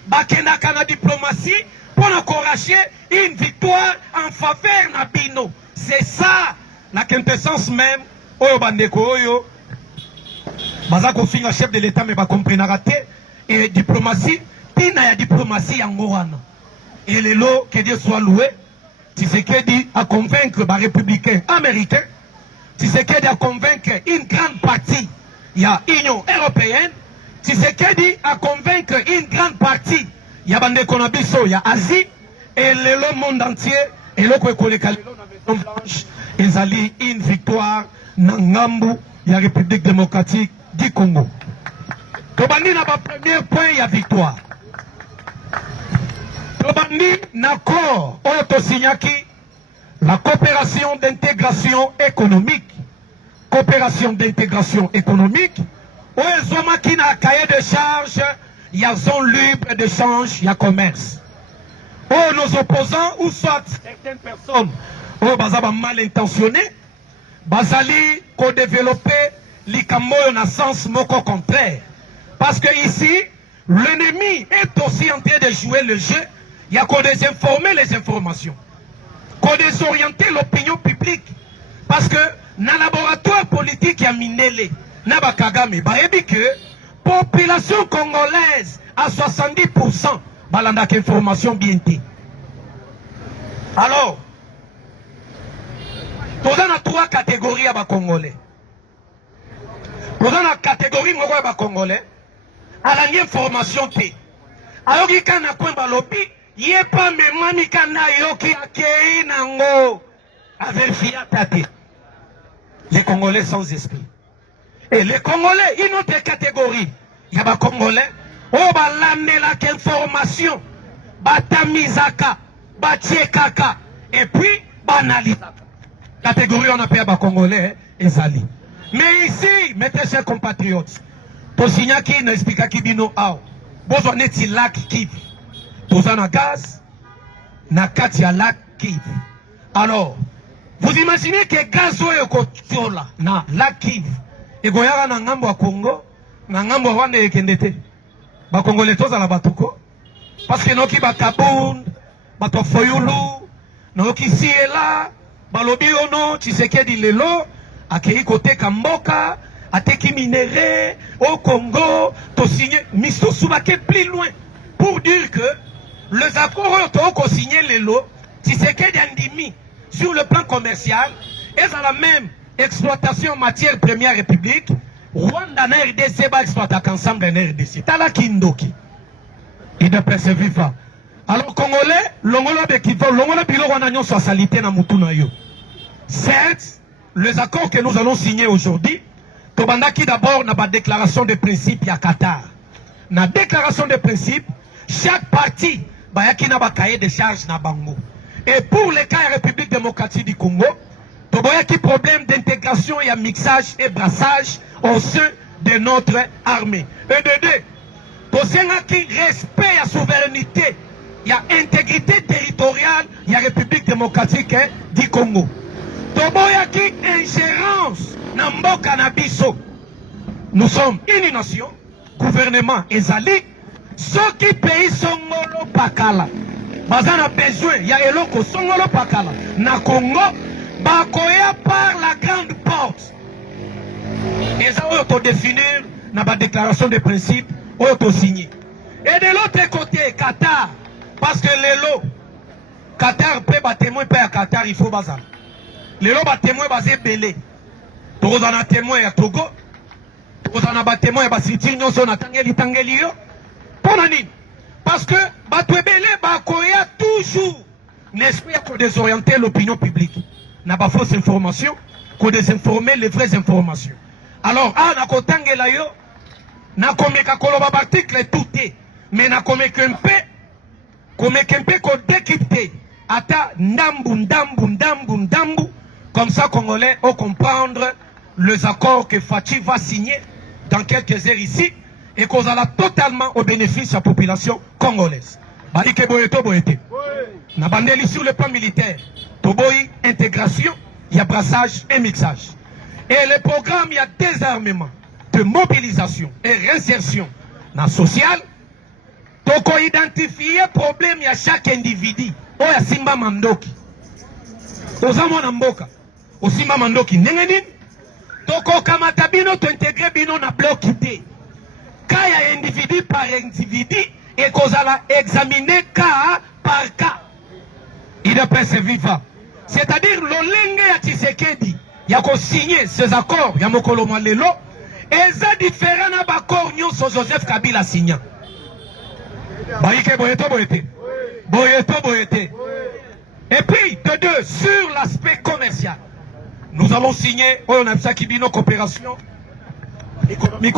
bakendaka na diplomatie pour encourager une victoire en faveur na bino c'est ça la quintessence même oyo bandeko oyo baza kofinga chef de l'état mais bakomprenaka te et diplomatie tina ya diplomatie yango wana et lelo que Dieu soit loué Tshisekedi a convaincre ba républicains américains Tshisekedi a convaincre une grande partie il y a Union européenne Tshisekedi a convaincre une grande partie il y a bandeko na biso ya Asie et le monde entier et le koleka lelo na Maison Blanche ezali une victoire na ngambu ya République démocratique du Congo. Tobandi na ba premier point ya victoire. Tobandi na accord oyo tosignaki la coopération d'intégration économique. Coopération d'intégration économique oyo ezomaki na cahier de charge ya zone libre d'échange ya commerce. Oh, nos opposants ou soit certaines personnes oh, bazaba mal intentionnés bazali ko développer likambo na sens moko contraire parce que ici l'ennemi est aussi en train de jouer le jeu il y a qu'on désinformer les informations qu'on désorienter l'opinion publique parce que dans le laboratoire politique ya Mindele na Kagame bayebi que population congolaise à 70% balandaka information bien té. Alors, nous avons 3 catégories à Congolais. Nous avons la catégorie à Congolais à l'information té. Alors, il y a un lobby, il n'y a pas même mamie kana yoki akei nango à vérifier tate. Les Congolais sans esprit. Et les Congolais, une autre catégorie. Il y a des Congolais, oh, la information, batamizaka, batiekaka, et puis banalisaka. Catégorie, on appelle les Congolais, ezali. Mais ici, mes chers compatriotes, pour signer qui n'explique qui bino ao, besoin neti lac Kivu. Tozana gaz, na kati ya lac Kivu. Alors, vous imaginez que gaz oyo kotiola na lac Kivu, egoyaka na ngambo ya Congo, na ngambo ya Rwanda ekende te. Ba Congolais tozala batuko. Parce que noki batabund, bato foyulu, noki siela, balobi ono, Tshisekedi lelo, akei kote kamboka, ateki minéré, au Congo, to signé, misto soubake plus loin, pour dire que les accords ont signé lelo, Tshisekedi andimi, sur le plan commercial, et dans la même exploitation matière première république, Rwanda na RDC va exploiter ensemble en RDC. Tala kindoki. Il ne percevait pas. Alors, Congolais, l'ongolo bekivo, l'ongolo bilo wananyo soit salité na mutuna yo. Certes, les accords que nous allons signer aujourd'hui, tobandaki d'abord na ba déclaration de principe ya Qatar. Na déclaration de principe, chaque parti bayaki na ba cahier de charge na bango. Et pour les cas de République démocratique du Congo, toboyaki problème d'intégration et mixage et brassage au sein de notre armée. Et de deux, tosenaki respect à souveraineté, il y a intégrité territoriale, il y a République démocratique du Congo. Toboyaki ingérence na mboka na biso. Nous sommes une nation, gouvernement ezali, ceux qui pays songolo pakala. Bazana besoin, il y a eloko songolo pakala. Na Congo, bakoya par la grande porte. Et ça, on peut définir dans la déclaration de principe, on peut signer. Et de l'autre côté, Qatar, parce que les lots, Qatar peut battre témoin, à Qatar, il faut bazar. Les lots battent témoin, basé belé. Tous en a témoin à Togo, tous en a témoin à Basiti, nous sommes à Tangeli, Tangeli, parce que battre belé, bakoya toujours, n'est-ce pas, pour désorienter l'opinion publique. N'a pas fausse information, qu'on désinformer les vraies informations. Alors, na kotangela yo, na komeka koloba article tout est, mais na komeka mpe ko décrypter, ata ndambu, comme ça Congolais ont comprendre les accords que Fachi va signer dans quelques heures ici, et qu'on a totalement au bénéfice de la population congolaise. Balike boyeto boyete. Na bandeli sur le plan militaire, toboy intégration, il y a brassage et mixage. Et le programme, il y a désarmement, de mobilisation et réinsertion dans le social. Donc, on identifie le problème, il y a chaque individu. Oh, il y a Simba Mandoki. Ozamo Namboka. O Simba Mandoki. Nengenin. Donc, on kamata bino, to intégrer bino na bloc quitté. Quand il y a individu par individu, et qu'on a examiné cas par cas. Il ne peut se vivre. C'est-à-dire, l'olenge ya Tshisekedi. Il y a signé ces accords, il y a Mokolo Malelo, et c'est différent d'un accord sur Joseph Kabila signé. Et puis, de deux, sur l'aspect commercial, nous allons signer, on a ça qui dit nos coopérations économiques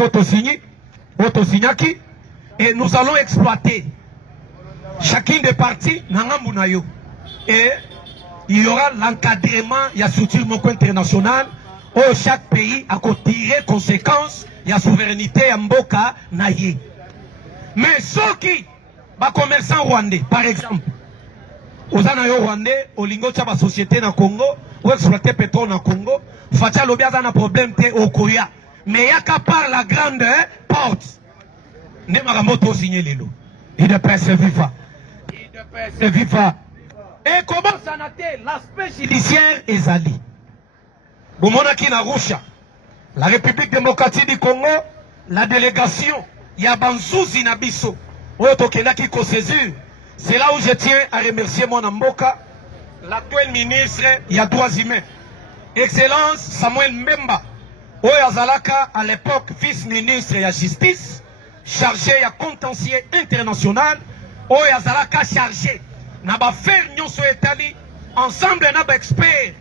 et nous allons exploiter chacune des parties, et il y aura l'encadrement, il y a structure internationale, où chaque pays a tiré conséquences, il y a souveraineté, en mboka, naïe. Mais ceux qui, les commerçants rwandais, par exemple, aux anayo rwandais, au lingo de la société dans le Congo, ou exploiter pétrole dans le Congo, Fatia Lobia a un problème au Koya. Mais il y a qu'à part la grande porte, ne m'a pas signé les lots. Il ne peut se vivre. Il ne peut se vivre. Et comment ça n'a été l'aspect judiciaire ezali. Bomonaki na Russia, la République démocratique du Congo, la délégation, Yabanzouzi Nabiso, Otokenaki Kosezur. C'est là où je tiens à remercier mon Amboka, l'actuel ministre Yadouas Zimé, Excellence Samuel Mbemba, Oyazalaka à l'époque vice-ministre de la Justice, chargé à contentieux international, Oyazalaka chargé. N'a pas fait nyonso etali ensemble n'a pas expert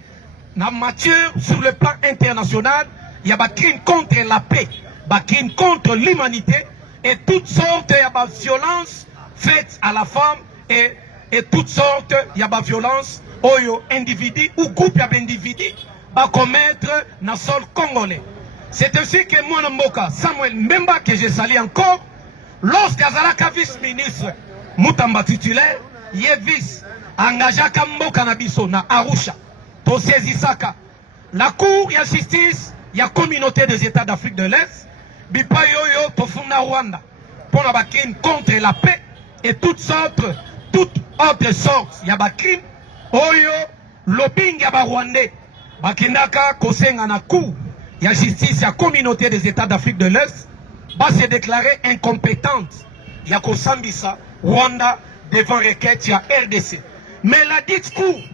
na matière sur le plan international, il y a pas crime contre la paix, pas crime contre l'humanité et toutes sortes de violences faites à la femme et toutes sortes de violences aux individus ou groupes d'individus va commettre dans le sol congolais. C'est ainsi que moi Mboka Samuel Mbemba que je salue encore Lorsqu'Azalaka vice-ministre, Moutamba titulaire, yé vice, engageaka mboka na biso na Arusha, to saisissaka. La Cour et la justice, il y a communauté des États d'Afrique de l'Est, bipa yoyo to funda Rwanda, pour la crime contre la paix et toutes autres sortes. Il y a des crimes, oyo, lobbying ya ba Rwandais, bakindaka kosenga na Cour, il y a justice, il y a communauté des États d'Afrique de l'Est, va se déclarer incompétente. Il y a Kosambisa, Rwanda, devant requête, il y a RDC. Mais la dite Cour, il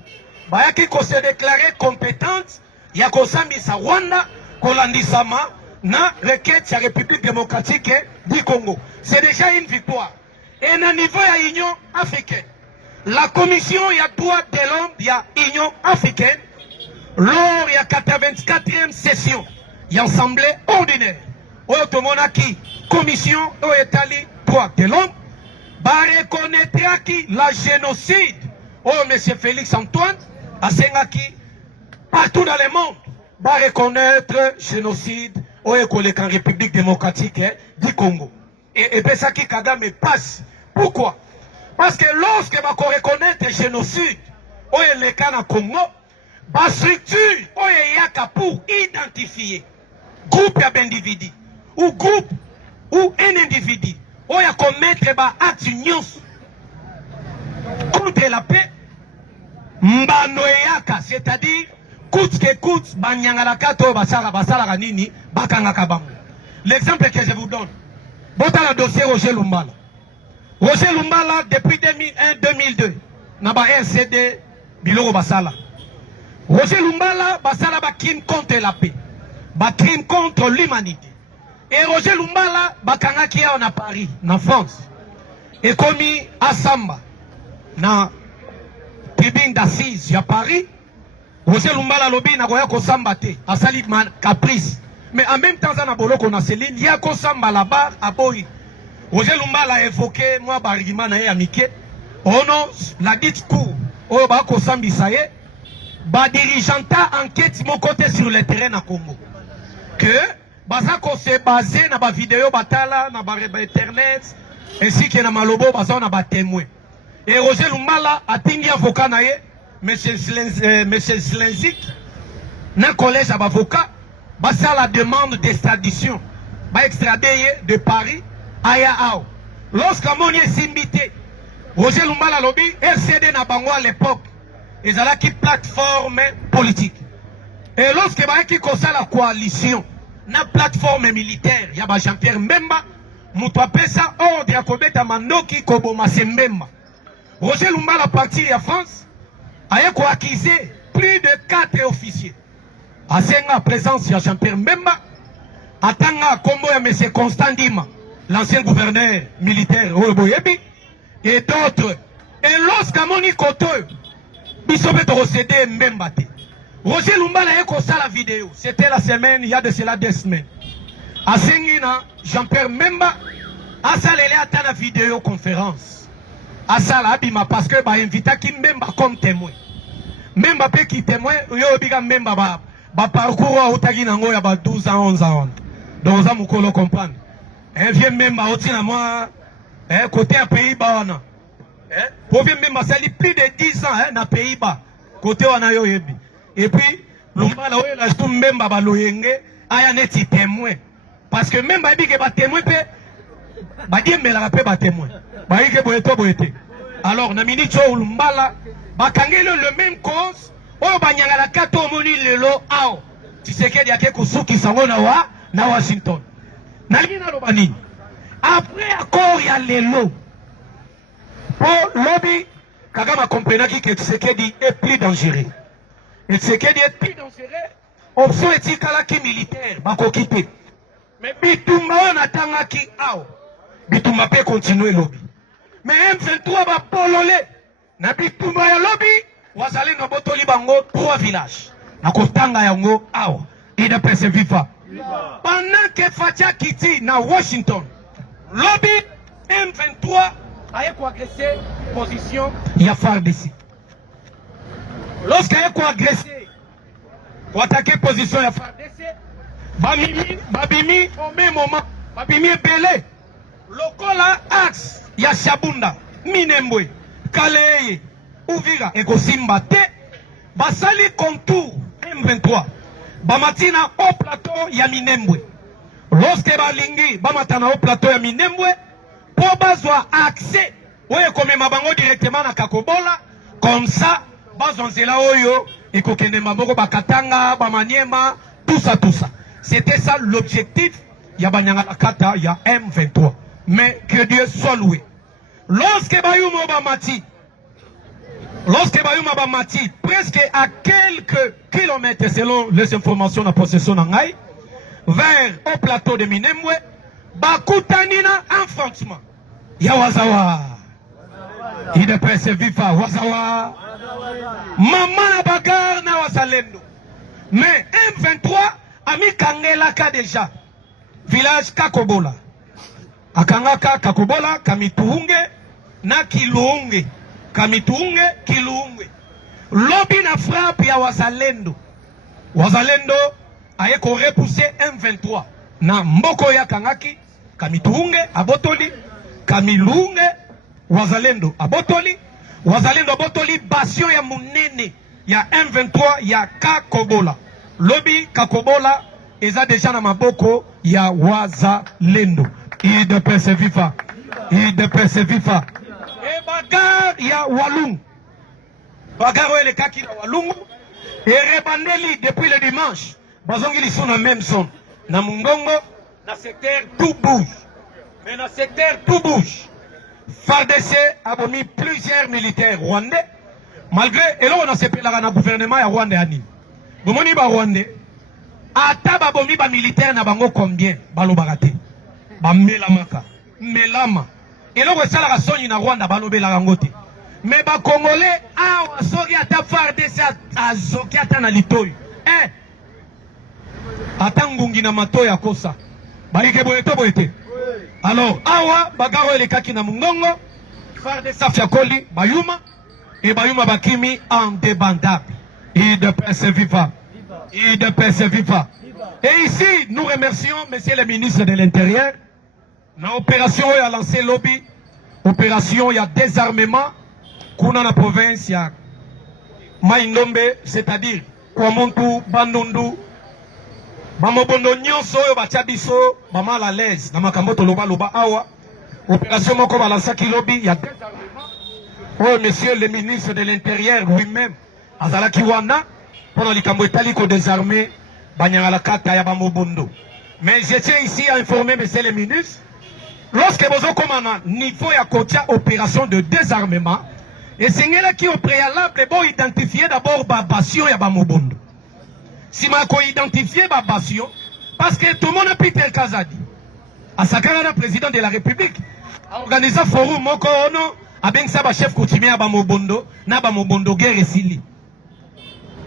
y a qui se déclarer compétente, il y a Kosambisa, Rwanda, Kolandisama, na requête, il y a République démocratique du Congo. C'est déjà une victoire. Et à niveau de l'Union africaine, la commission, il y a droit de l'homme, il y a Union africaine, lors il y a 84e session, il y a assemblée ordinaire. Otomonaki, commission au État droit de l'homme, va reconnaître la génocide. Oh, monsieur Félix Antoine, à Sengaki, partout dans le monde, va reconnaître génocide au en République démocratique du Congo. Et Pesaki Kagame passe. Pourquoi? Parce que lorsque va reconnaître le génocide au Lekana Congo, va structure au Yaka pour identifier groupe d'individus ou groupe ou un individu où il y a commettre des actes contre la paix, mbanoyaka, c'est-à-dire coûte que coûte, banyangalaka to basala ranini, bakangaka bango. L'exemple que je vous donne, bota le dossier Roger Lumbala. Roger Lumbala, depuis 2001-2002, n'a pas RCD, biloko basala. Roger Lumbala, basala ba crime contre la paix, ba crime contre l'humanité. Et Roger Lumbala, bakanga qui est en Paris, en France. Et commis à Samba, na tribune d'assises à Paris, Roger Lumbala lobi na goya ko Samba te, a sali caprice. Mais en même temps, na bolo ko na Céline, il y a ko Samba là-bas à Boy. Roger Lumbala a évoqué moi barigima na amike. Oh non, la dite cour, oh ba ko Sambi ça y est, ba dirigeanta enquête mon côté sur le terrain à Congo. Que Bazako s'est basé dans la vidéo batala, dans internet, ainsi que dans malobo bazo na ba témoin. Et Roger Lumbala a tingi avocat naé, monsieur Slenzik, dans collège avocat, basa la demande d'extradition, ba extrader de Paris à Yao. Lorsqu'à Monier s'imité, Roger Lumbala lobby RCD na bango à l'époque, ils allaient qui plateforme politique. Et lorsque ba qui consa la coalition na plateforme militaire, ya ba Jean-Pierre Mbemba, mutu apesa ordre ya kobeta mandoki koboma Mbemba. Roger Lumbala parti en France, a accusé plus de 4 officiers. A senga présence ya Jean-Pierre Mbemba, atanga kombo ya monsieur Constant Dima, l'ancien gouverneur militaire Oboyebi, et d'autres. Et lorsqu'à Moni Koto, bisobe to recéder Mbemba te. Roger Lumbala a écouté la vidéo. C'était la semaine, il y a de cela 2 semaines. A Sengina, Jean-Pierre Mbemba, a salé à la vidéoconférence. A sala abima parce que ba invita ki Mbemba comme témoin. Mbemba pe qui témoin, yo biga Mbemba ba parcours a otagi nango ya ba 12 ans, 11 ans. Donc ça mukolo comprendre. Un vieux Mbemba oti na moi côté à Pays-Bas wana. Pour vieux Mbemba sali plus de 10 ans na Pays-Bas. Côté wana yo yebi. Et puis, Lumbala oye la tout Mbemba ba loyenge aya neti témoin. Parce que même ba bi ke ba témoin pe ba di mbela pe ba témoin. Ba ike boyeto boyete. Alors na minicho Lumbala ba kangelo le même cause oyo ba nyangala kato moni lelo ao. Tshisekedi yake kusuki sango na Washington. Na lina lo bani. Après accord ya lelo. Pour lobby Kagame a compris que Tshisekedi est plus dangereux. Et ce qui est plus dangereux, option est militaire, bako quitter. Mais Bitumba on attend qui ao. Bitumba peut continuer lobby. Mais M23 va pololé. Na Bitumba ya lobby, wazali na botoli bango 3 villages. Na kotanga yango ao. Et d'après ce viva. Pendant que Fatia Kiti na Washington, lobby M23 a agressé position ya FARDC. Lorsqu'il y a agressé, pour attaquer position de FARDC, Babimi au même moment, Babimi est belé. lokola axe ya Shabunda Minembwe Kaleye Uvira ekosimba te basali contour M23 bamatina au plateau ya Minembwe lorsque balingi bamatana au plateau ya Minembwe po bazwa accès oyo komema bango directement na Kakobola comme ça bazwa nzela oyo ekokende maboko bakatanga bamaniema tout ça c'était ça l'objectif ya banyanga kata ya M23 mais que Dieu soit loué lorsque bayumo bamati presque à quelques kilomètres selon les informations de possession d'Angaï vers au plateau de Minembwe bakutanina affrontement ya wazawa IDPS vifa wazawa mama na bagarre na wazalendo mais M23 ami kangelaka déjà village Kakobola akangaka Kakobola Kamituunge na Kiluunge Kamituunge Kiluunge lobby na frappe ya wazalendo ayeko repousser M23 na mboko ya kangaki Kamituunge abotoli Kamilunge wazalendo abotoli basio ya munene ya M23 ya Kakobola lobby Kakobola eza déjà na maboko ya wazalendo IDPS vifa e bagar ya Walungu bagar oyo elekaki na Walungu erebandeli depuis le dimanche bazongi liso na même son na Mungongo na secteur tout bouge mais na secteur tout bouge FARDC a bomi plusieurs militaires rwandais malgré eloko na sepelaka na gouvernement ya Rwanda ya nini bomoni ba Rwandais ata babomi ba militaire na bango combien balobaka te bamelamaka melama eloko esalaka soni na Rwanda balobelaka yango te mais ba Congolais awa soki ata FARDC azoki ata na litoyi ata ngungi na matoyi akosa balike boye to boye te alors awa bagaro elekaki na Mungongo FARDC afiakoli bayuma et bayuma bakimi en débandable IDPS viva et ici nous remercions monsieur le ministre de l'Intérieur na opération oyo a lancé lobby opération ya désarmement kuna na province ya Mai-Ndombe c'est-à-dire Kwamuntu Bandundu bamobondo nyonso oyo batia biso bamala à l'aise na makambo toloba awa opération moko balansaki lobby ya désarmement oyo monsieur le ministre de l'Intérieur lui-même azalaki wana pendant likambo etali ko désarmer banyangala kata ya bamobondo mais je tiens ici à informer monsieur le ministre lorsque vous commandez niveau ya kotia opération de désarmement et singela qui au préalable bon identifier d'abord babasio ya bamobondo si ma ko identifier babasio parce que tout le monde a Peter Kazadi à sakana président de la République a organisé forum moko ono abengisa ba chef coutumier ya bamobondo na bamobondo guerre esili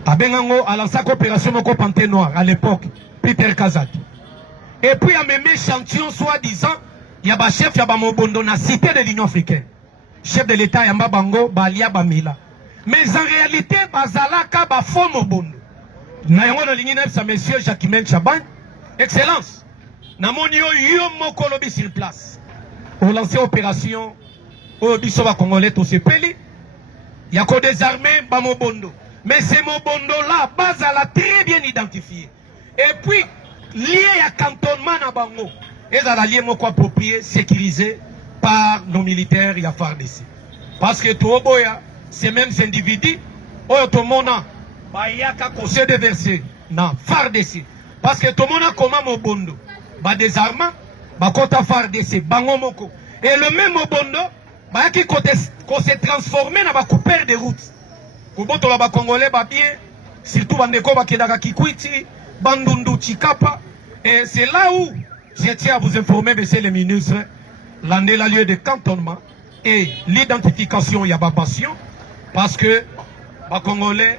abengango à lancer opération moko Panthère Noire à l'époque Peter Kazadi et puis a même échantillon soi-disant ya ba chef ya ba mobondo na cité de l'Union africaine chef de l'état ya Mbabango balia bamila mais en réalité bazalaka ba faux mobondo na yango na lingina sa monsieur Jacquemain Chaban excellence na moni yo moko lobi sur place pour lancer opération au biso ba congolais to sepeli ya ko désarmer ba mobondo mais ces mobondo là bazala très bien identifié et puis lié à cantonnement na bango et dans l'allié moko approprié, sécurisé par nos militaires et FARDC. Parce que tout boya, ces mêmes individus, tout le monde a se déverser dans FARDC. Parce que tout le monde a comment mobondo, désarmement, kota FARDC, bango moko. Et le même mobondo, qui s'est transformé dans coupeur de route. Kuboto la Congolais, bien, surtout bandeko bakedaka Kikwiti, Bandundu, Chikapa. Et c'est là où je tiens à vous informer, monsieur le ministre, l'année la lieu de cantonnement et l'identification y a passion parce que les Congolais,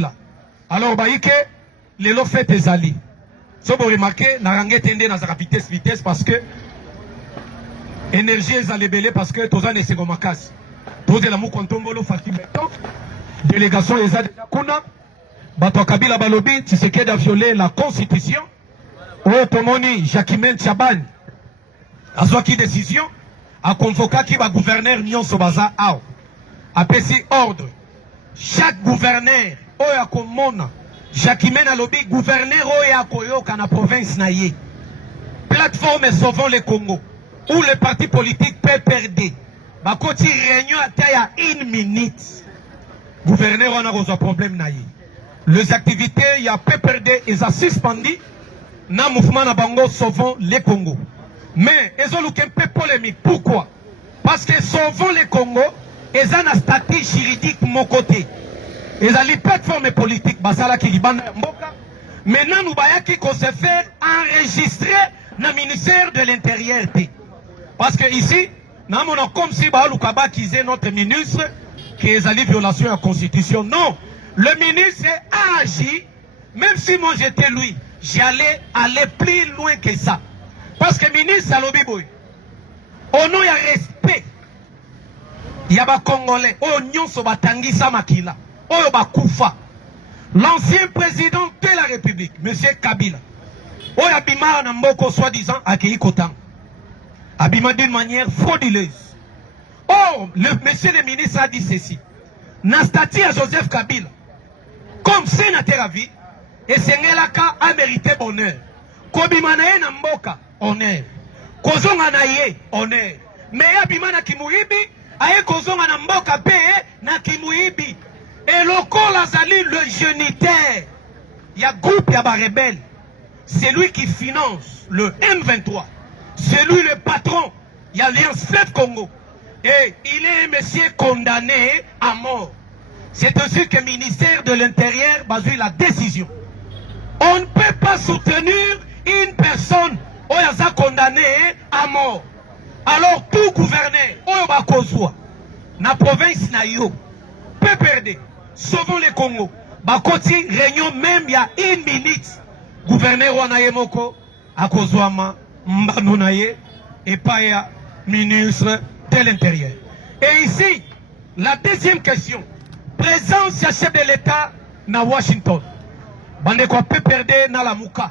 là. Alors, les lots fait des alliés. Si vous remarquez, nous avons dans vitesse parce que l'énergie est allée parce que tous les secondes casse. Tous les amours contombolo Fatim Beton, délégation est déjà kuna, Bato Kabila Balobi, tu sais qu'il a violé la constitution. Otomoni Jacquemain Chaban azwaki décision aconvokaki bagouverneur nyonso baza awa apesi ordre chaque gouverneur oyo akomona Jacquemain alobi gouverneur oyo akoyoka na province na ye plateforme Sauvons le Congo ou le parti politique PPRD bakoti réunion ata ya 1 minute gouverneur wana kozwa problème na ye les activités ya PPRD eza suspendu na mouvement na bango Sauvons le Congo. Mais ils ont un peu polémique. Pourquoi? Parce que Sauvons le Congo, ils ont un statut juridique de mon côté. Ils ont une plateforme politique. Maintenant, nous allons se faire enregistrer dans le ministère de l'Intérieur. Parce que ici, nous avons comme si Lukaba disait notre ministre qui est allé violation de la Constitution. Non, le ministre a agi, même si moi j'étais lui, j'allais aller plus loin que ça. Parce que le ministre Alobi Boy, au nom de respect, il y a des Congolais, l'ancien président de la République, M. Kabila, Abima Namboko soi-disant accueilli Kotan, Abima d'une manière frauduleuse. Or, monsieur le ministre a dit ceci, Nastati à Joseph Kabila, comme sénateur à vie, et Sengelaka a mérité bonheur. Kobimanaye Namboka, honneur. Kozonga na ye, honneur. Mais Abimana Kimuibi, aye Kozonga Namboka pe na Kimuibi. Et lokola Lazali, le géniteur, il y a groupe, il y a rebelle. C'est lui qui finance le M23. C'est lui le patron. Il y a l'Alliance Fleuve Congo. Et il est un monsieur condamné à mort. C'est ainsi que le ministère de l'Intérieur a eu la décision. On ne peut pas soutenir une personne qui est condamnée à mort. Alors tout gouverneur, dans la province Nayo, peut perdre. Sauvons le Congo. Bakoti réunion même il y a 1 minute. Gouverneur Wanayemoko, Akozwama, Mbanonaye, et Paya, ministre de l'Intérieur. Et ici, la deuxième question. Présence du chef de l'État na Washington. Bandeko peut perdre dans la Mouka.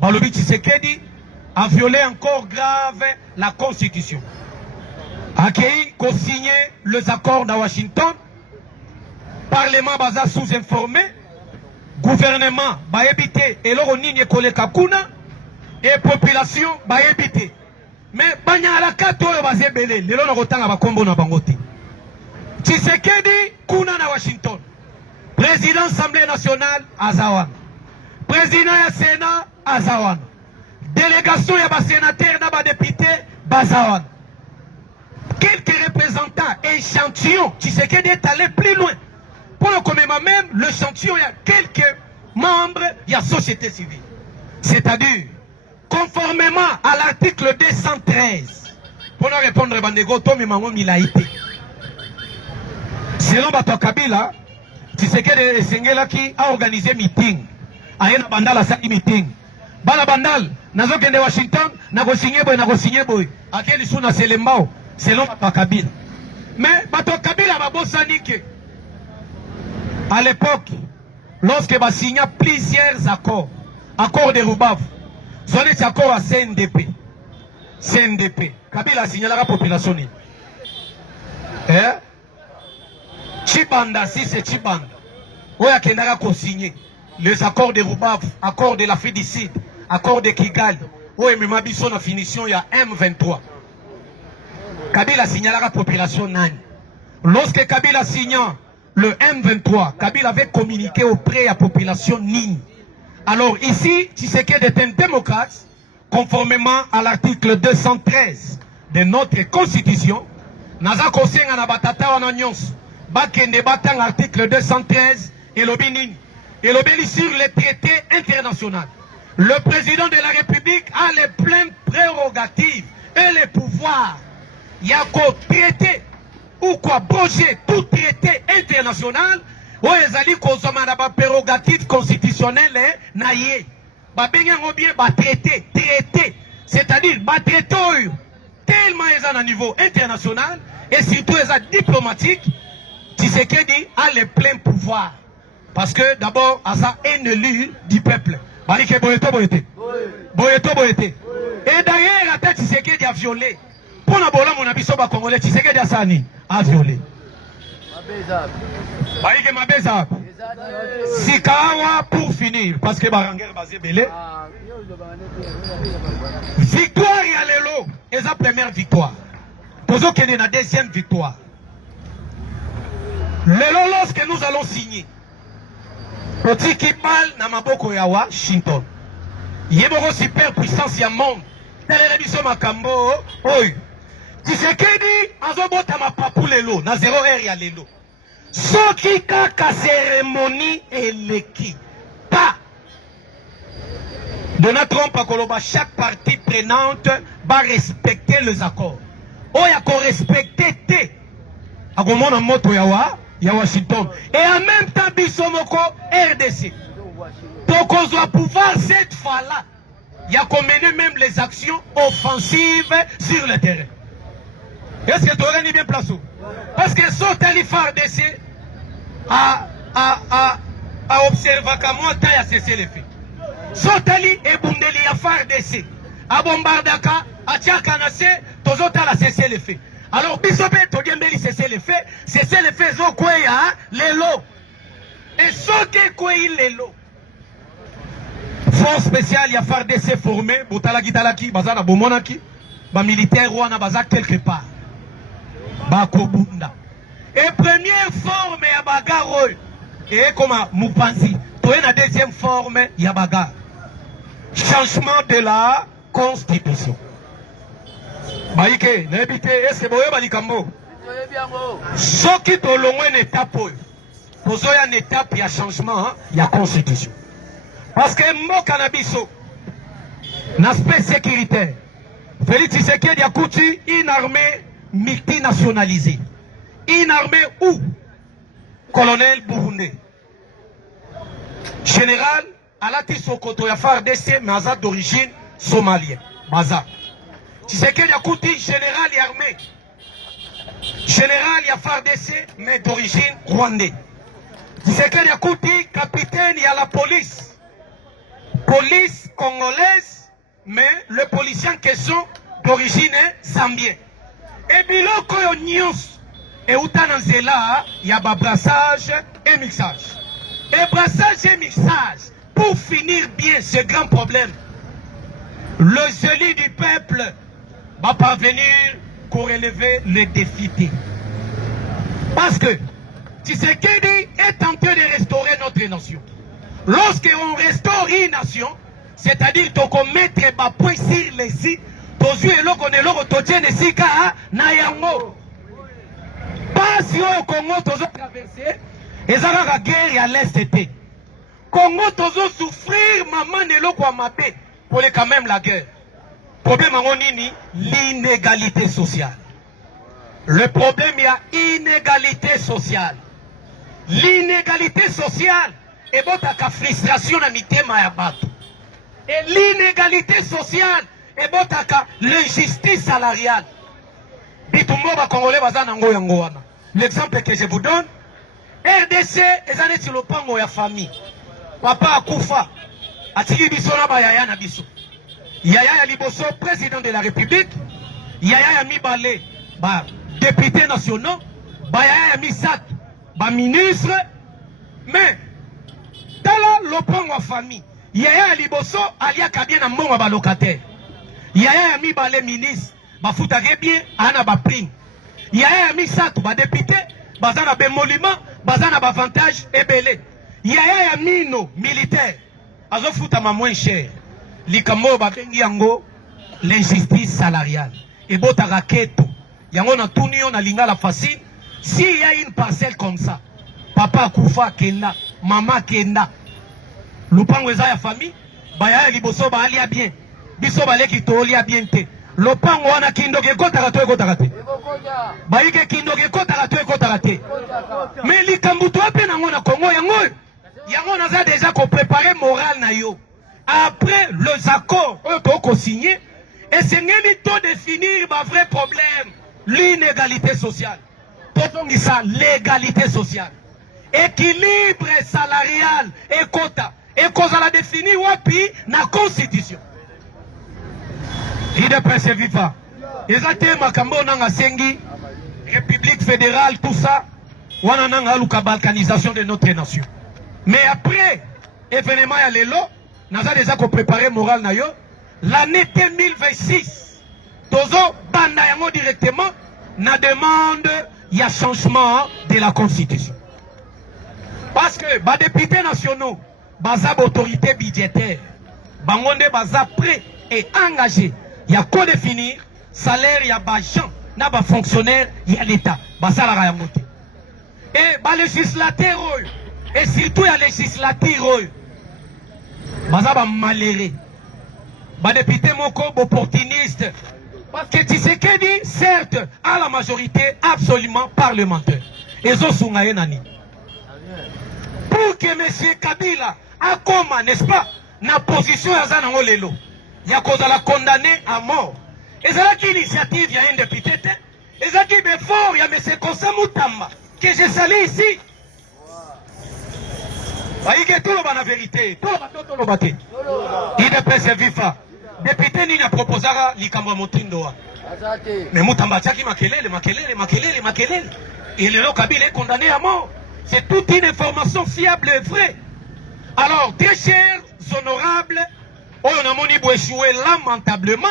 Balobi Tshisekedi a violé encore grave la Constitution. Accueilli, co-signé les accords de Washington. Parlement baza sous-informé. Gouvernement va éviter et l'oronigne kole kakuna. Et population va éviter. Mais banya ala kato baze belé. Lelo na kotanga bakombo na bangote. Tshisekedi kuna na Washington. Président de l'Assemblée nationale Azawan. Président du Sénat Azawan. Délégation de sénateurs et de députés Bazawan. Quelques représentants, échantillons, Tshisekedi est allé plus loin. Pour le commémorer même, l'échantillon, il y a quelques membres, il y a société civile. C'est-à-dire, conformément à l'article 213, pour nous répondre à Bandego, Tomi Mango Milaïté. Selon Bato Kabila, Tshisekedi Sengela qui a organisé meeting. Ayena Bandal a sali meeting. Bala Bandal, nazo kende Washington, nago signé boy. Akeli suna selembao, selon Bato Kabila. Mais Bato Kabila va bosani que à l'époque, lorsque va signer plusieurs accords, accords de Rubav, son accord à CNDP. CNDP. Kabila a signalé la population. Chibanda, si c'est Chibanda. Oya Kendara ko signé les accords de Rubav, accords de la Fédicide, accords de Kigali. Oya Mimabiso na finition il y a M23. Kabila a signalé la population nani. Lorsque Kabila signa le M23, Kabila avait communiqué auprès de la population Nini. Alors ici, Tshisekedi est un démocrate, conformément à l'article 213 de notre constitution. Naza kosenga na batata wana nyonso. Bakende batang l'article 213 et l'obénin. Et l'obéni sur les traités internationaux. Le président de la République a les pleines prérogatives et les pouvoirs. Il y a qu'au traité ou quoi brocher tout traité international. Ou ezali kozoma na ba prérogative constitutionnelle naie. Ba benyango bien ba traité, c'est-à-dire ba traité tellement ils ont un niveau international et surtout ils ont diplomatique. Tshisekedi a les pleins pouvoirs. Parce que d'abord, Asa est un élu du peuple. Barike Boyeto Boyete. Boyeto Boyete. Et d'ailleurs, la tête Tshisekedi a violé. Pour la bola, mon ami Soba Congolais, Tshisekedi a sani, a violé. Baïke Mabeza. Sikawa pour finir, parce que Baranger basé belé. Victoire et allélo, et la première victoire. Pozo Kene la deuxième victoire. Lelo, lorsque nous allons signer, petit Kipal Namaboko ya Washington. Yeboro superpuissance ya monde. Télévision Makambo, oi. Tshisekedi azobota mapapu lelo, na 0 heure ya lelo. Soki kaka cérémonie eleki. Pas. Donald Trump a koloba, chaque partie prenante va respecter les accords. Oya ko respecter te. Akomona moto ya Washington. Et en même temps, Bisomoko RDC. Donc on doit pouvoir cette fois-là, il y a qu'on mène même les actions offensives sur le terrain. Est-ce que tu aurais mis bien place? Parce que Sotali FARDC a observé qu'à moi, il a cessé les faits. Sotali et Bundeli a FARDC. A Bombardaka, a Tchakanase, Tozota a cessé les faits. Alors, Bisobé, Togembeli cessé les faits, cessé les faits, Zokweya, Lelo. Et Soke Kwei Lelo. Force spéciale, il y a FARDC formé, Botalaki Talaki, Bazana Bomonaki, ba militaire Rwanda Baza quelque part. Bakobunda. Et première forme, il y a Bagaro. Et comme Moupanzi, toi, la deuxième forme, il y a Bagar. Changement de la Constitution. Baïke, n'habite, est-ce que vous avez Balikambo? Ce qui est au long une étape, vous avez une étape, il y a changement, il y a Constitution. Parce que mon cannabis, l'aspect sécuritaire, Félix Tshisekedi a coutu une armée multinationalisée. Une armée où? Colonel Burundais. Général, Alati Sokoto ya FARDC, mais d'origine somalienne. Baza. Tshisekedi a coutu général et armée. Général ya FARDC, mais d'origine rwandaise. Tshisekedi a coutu capitaine ya la police. Police congolaise, mais le policier en question d'origine zambienne. Et biloko yo nyos et utananzela il y a brassage et mixage. Et brassage et mixage pour finir bien ce grand problème. Le zéli du peuple va parvenir pour élever les défis. Parce que Tshisekedi est en train de restaurer notre nation. Lorsqu'on restaure une nation, c'est-à-dire qu'on mettre des points sur les sites, pas si au Congo, tous traversé, et ça va la guerre à l'Est. Congo, tous souffrir, maman ne l'eau quoi mappé, pour les quand même la guerre. Problème en nini, l'inégalité sociale. Le problème, il y a inégalité sociale. L'inégalité sociale. Et botaka frustration na mitema ya bato. Et l'inégalité sociale et botaka l'injustice salariale. Bitumbo ba Congolais bazana ngo yango wana. L'exemple que je vous donne, RDC ezane sur le pango ya famille. Papa akufa atiki biso na ba yaya na biso. Yaya ya liboso président de la République, yaya ya mibale ba député nationaux, ba yaya ya misat ba ministre, mais tala lopango wa famille. Yaya ya liboso alia kabien na mbongo ba locataire. Yaya ya mibale ministre ba futake bien ana ba prime. Yaya ya misatu ba député bazana be monument bazana ba avantage ebele. Yaya ya mino militaire azo futa ma moins cher. Likambo ba bengi yango l'injustice salariale. Et bota raketo. Yango na tunio na lingala facile. Si il y a une parcelle comme ça, papa kufa kenda, maman kenda. Lupango eza ya famille, baya liboso ba alia bien. Biso ba leki to alia bien te. Lupango wana kindoke kota to ekota te. Baike kindoke kota to ekota te. Mais likambu to ape na ngona Congo yango. Yango na za déjà ko préparer moral na yo. Après les accords qu'on signé, et c'est de définir un vrai problème, l'inégalité sociale. Pourtant, ça, l'égalité sociale. Équilibre salarial et quota. Et qu'on a défini wapi na constitution. IDPS viva. Exactement, Makambo nanga sengi, République fédérale, tout ça, wana nanga luka balkanisation de notre nation. Mais après, événement ya lelo, naza déjà ko préparer moral na yo, l'année 2026, tozo banda yango directement, na demande ya changement de la constitution. Parce que, ba députés nationaux, baza autorité budgétaire, bangonde baza prêt et engagé, ya co-définir salaire ya ba gens, na ba fonctionnaire ya l'État, baza la rayamote. Et ba législateur, et surtout ya législateur, baza ba maléré, ba député moko opportuniste, parce que Tshisekedi, certes, a la majorité absolument parlementaire. Et zo sungaye nani. Pour que M. Kabila a comme, n'est-ce pas, na position ya zanango lelo, ya koza la condamné à mort. Et c'est là qu'initiative ya un député, et c'est là qu'il est fort, ya M. Kosa Moutamba, que je salue ici. Aïe, tout le monde la vérité, tout le monde il ne peut se vivre. Député ni na proposara likambo motindo wa. Mais Moutamba tchaki makelele. Et le Kabila est condamné à mort. C'est toute une information fiable et vraie. Alors, très chers honorables, on a moni échoué lamentablement.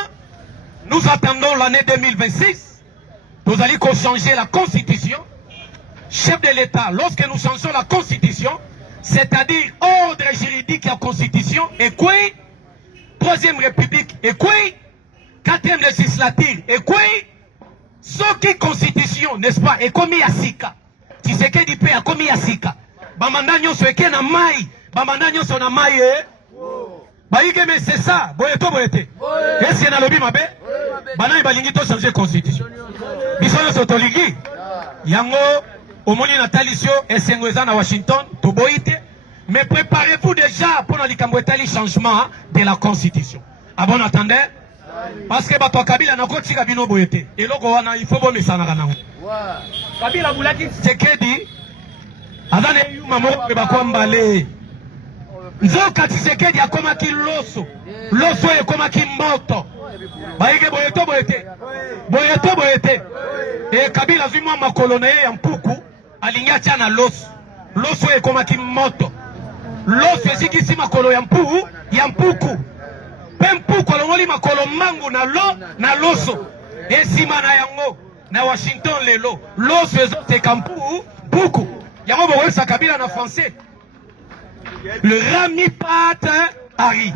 Nous attendons l'année 2026. Nous allons changer la constitution. Chef de l'État, lorsque nous changeons la constitution, c'est-à-dire ordre juridique et la constitution, et quoi? Troisième république, et quoi? Quatrième législature, et quoi? Ce qui constitution, n'est-ce pas, et comme Yassika. Tu sais que du pays a comme Yassika. Bamanda nyo soeke na mai, bamanda nyo so na mai, Baïke, mais c'est ça, boyeto boyete. Est-ce qu'il y a lobby mabe? Bana balingi to changer constitution. Bisono sotoligi. Yango, omoni natalisio, esengweza na Washington, to boyite. Mais préparez-vous déjà pour le changement de la constitution. À bon attendant, parce que Bato Kabila n'a pas tiré Bino Boyete. Et là, il faut bon message. Kabila Boulaki, c'est que dit, avant de y maman, il va combattre. Nzoka Tshisekedi a comme qui l'osso. L'osso est comme qui moto. Baïge Boyeto Boyete. Boyeto Boyete. Et Kabila Zuma ma colonne en Poukou, aligné na l'osso. L'osso est comme qui moto. L'osso est ici makolo yampu, yampuku. Pempuku alongoli makolo mangu na loso. Et sima na yango na Washington lelo. L'osso est kampu, puku. Yango bowe sa Kabila na français. Le Rami Pat Ari.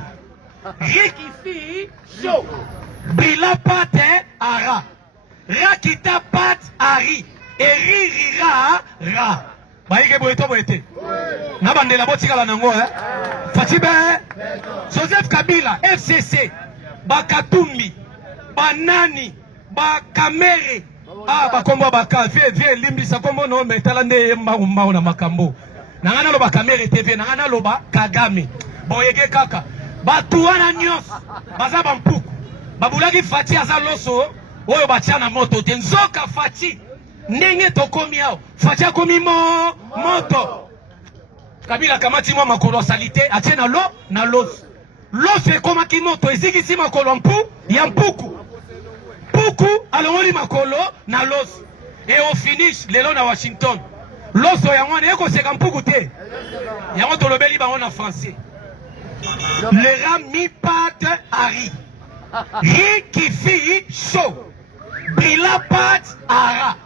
Rikifi Show. Brila Pat Ara. Rakita Pat Ari. Eri Rira Ra. Baïge Boyeto Boyete. Nabandela Botikala Nango, Fatibe, Joseph Kabila, FCC, Bakatumbi, Banani, Bakamere, Bakombo Baka, Vie Limbi, Sakombo no, Metalande, Mbauna Makambo. Nangana Loba Kamere TV, Nangana Loba Kagame, Boyege Kaka, Batuana Nyos, Bazabampuku, Babulagi Fati Azaloso, Oyo Batiana Moto, Tenzoka Fati, Nenge Tokomiao, Fati Moto. Kabila kamati mwa makolo salite atie na lo na los. Los e koma kimoto eziki si makolo mpu ya mpuku. Puku alongoli makolo na los. Et au finish lelo na Washington. Los o yango na eko seka mpuku te. Yango tolobeli bango na français. Le Rami Pat Ari. Rikifi Show. Brila Pat Ara.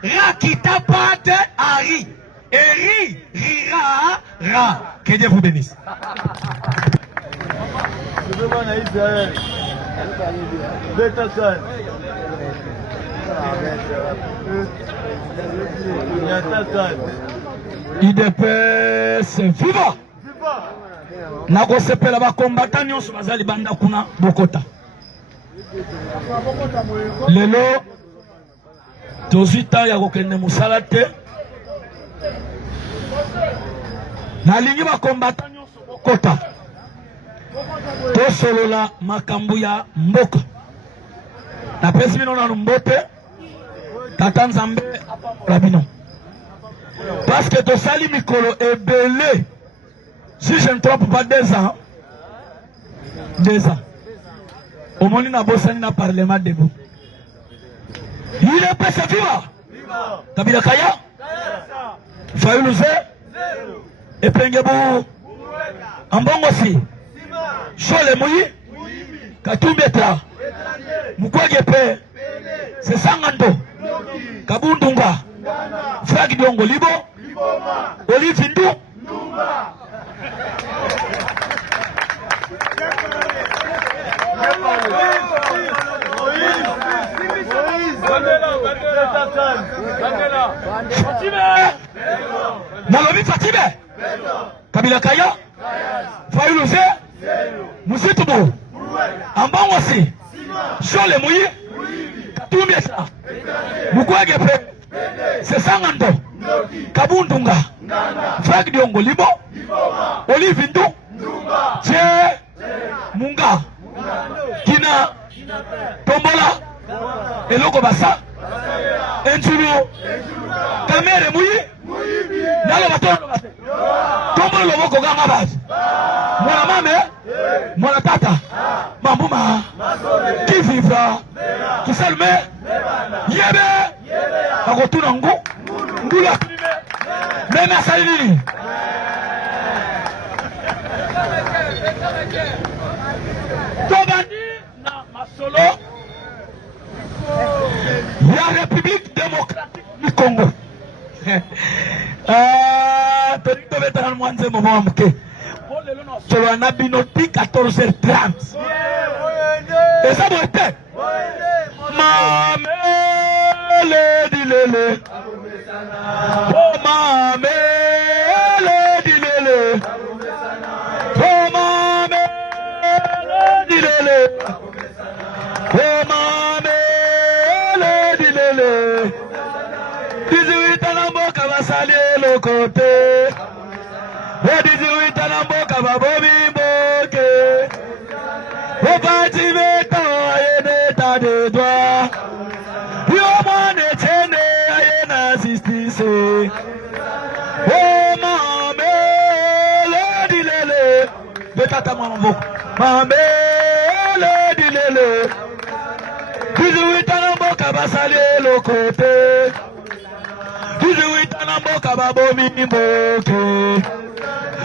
Rakita Pat Ari. Eri, Rira, Ra. Que Dieu vous bénisse. IDPS viva. Nako sepela ba combattant nyonso bazali banda kuna Bokota. Lelo tozita ya kokende musala te. Nalingi ba combattant nyonso Bokota. Tosolola makambu ya mboka. Na pesi bino na mbote. Tata Nzambe la bino. Parce que tosali mikolo ebele. Si je ne trompe pas 2 ans. 2 ans. Au monde n'a bossé n'a parlement debout. Il est prêt à vivre. Kabila Kaya. Fayoulouze. Et Pengebou. Ambongosi. Chole Moui. Katumbeta. Mukwagepe. C'est Sangando. Kabundunga. Frag Diongo Libo. Olive Hindu. Nalobi Fatime. Kabila Kaya. Fayoulouze. Musitubu. Ambongosi. Chole Moui. Katumbeta. Mukwagepe. C'est Sangando. Kabundunga. Frag Diongo Libo. Olive Hindu. Che. Munga. Kina. Tombola. Eloko Basa. Enjuru. Kamere Muyi. Nalo Batondo. Tombola Loboko Gangabaz. Mwana mame. Mwana tata. Mambuma. Kivivra. Kisalme. Yebe. Akotuna ngu. Ngula. Meme asalini. Tobandi na masolo la République démocratique du Congo. Tonito veteran mwanze momo amke. Solo anabinoti 14h30. Et ça doit être Mamele dilele. Oh mamele dilele. Oh mamele dilele. Oh mamele dilele. 18 ans mboka basali le côté. Oh 18 ans mboka babobi mboke. Oh parti meto ayene de droit. Yo mwane tene ayena justice. Oh mamele dilele. Betata mwana mamele dilele. 18 ans mboka basali le côté. 18 ans mboka babomi mboke.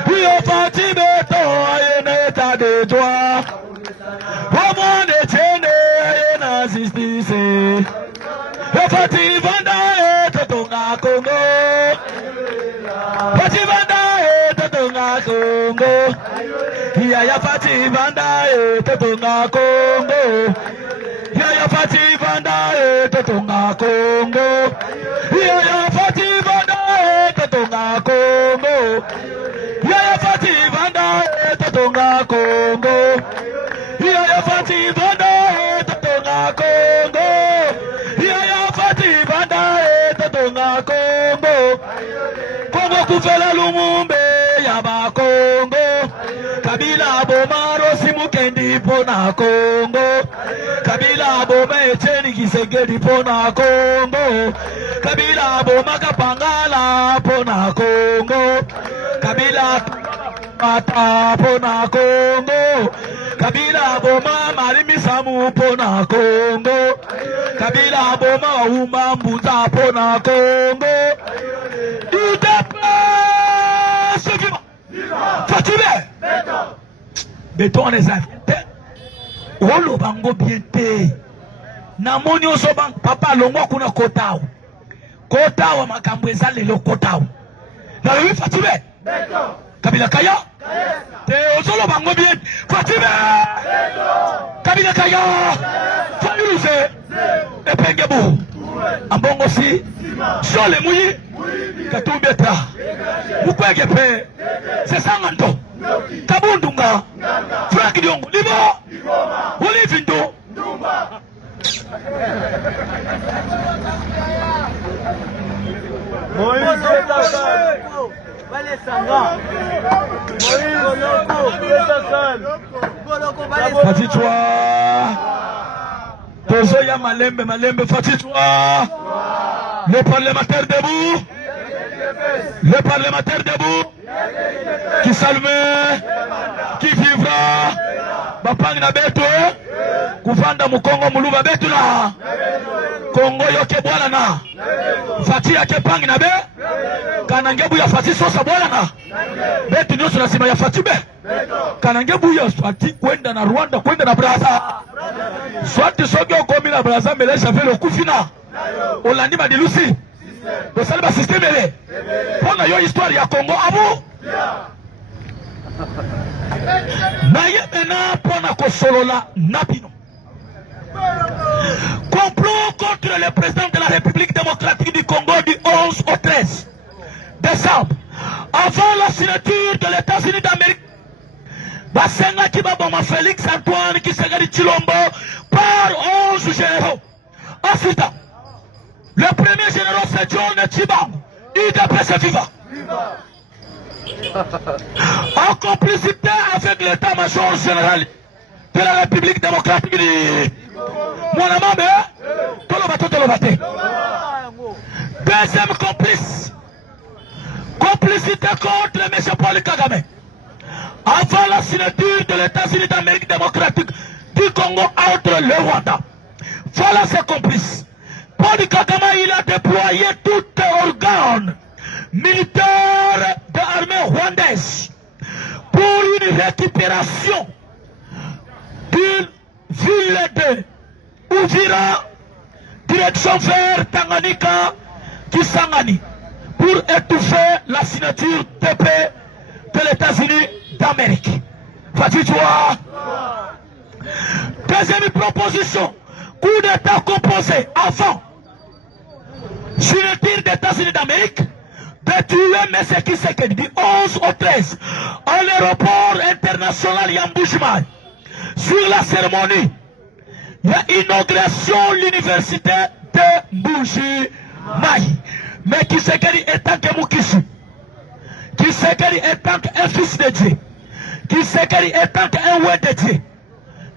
Yo parti meto ayene de droit. Oh mwane tene ayena justice. Fati Vanda Totonga Congo. Fati Vanda Totonga Congo. Yaya Fati Vanda Totonga Congo. Yaya Fati Vanda Totonga Congo. Yaya Fati Vanda Totonga Congo. Yaya Fati Vanda Totonga Congo. Yaya Fati Vanda Totonga Congo. Yaya Fati Vanda Totonga Congo. Congo kufela Lumumbe yaba Congo. Kabila Bomaro Simukendi pona Congo. Kabila Boma Echeni Kisegedi pona Congo. Kabila Boma Kapangala pona Congo. Kabila Mata pona Congo. Kabila Boma Marimi Samu pona Congo. Kabila Boma Uma Mbuza pona Congo. UDPS viva. Fatime. Béton les invités. Olo bango biente. Namoni oso bang papa longwa kuna kotao. Kotao makambo ezale lo kotao. Na wewe Fatime. Béton. Kabila Kaya. Te osolo bango bien. Fatime. Kabila Kaya. Fayoulouze. Epengebou. Ambongosi. Chole Moui. Katumbeta. Mukwagepe. C'est Sangando. Kabundunga. Frag Diongo Libo. Olive Hindu. Fatitwa. Tozo ya malembe Fatitwa. Le parlementaire debout. Le parlementaire debout. Qui salve. Qui vivra. bapangi na betu kuvanda mukongo muluba betu na kongo yoke bwala na fati yake pangi na be kanangebu ya fati sosa bwala na betu nyoso na sima ya fati be kanangebu ya fati kwenda na Rwanda kwenda na Braza swati soge okomi na Braza melesha vele okufina olandi madilusi dosali ba systeme ele pona yo histoire ya Congo abu na ye mena pona kosolola napino complot contre le président de la République démocratique du Congo du 11 au 13 décembre avant la signature de l'États-Unis d'Amérique. Basenga Kibaboma Félix Antoine Tshisekedi Tshilombo par 11 généraux. Ensuite, le premier général c'est John Tshibambu, UDPS Viva. En complicité avec l'état-major général de la République démocratique du Monamabe, Tolobate. Deuxième complice, complicité contre M. Paul Kagame. Avant la signature de l'États-Unis d'Amérique démocratique du Congo entre le Rwanda. Voilà ses complices. Paul Kagame, il a déployé tout organe militaire de l'armée rwandaise pour une récupération d'une ville de Uvira, direction vers Tanganyika, Kisangani, pour étouffer la signature de paix de l'États-Unis d'Amérique. Fatidjoua. Deuxième proposition, coup d'État composé avant signature des États-Unis d'Amérique de tuer M. Tshisekedi du 11 au 13 à l'aéroport international Yamboujimaï. Sur la cérémonie, il y a inauguration de l'université de Mbuji-Mayi. Mais Tshisekedi étant que Moukissi, Tshisekedi étant qu'un fils de Dieu, Tshisekedi étant qu'un oué de Dieu,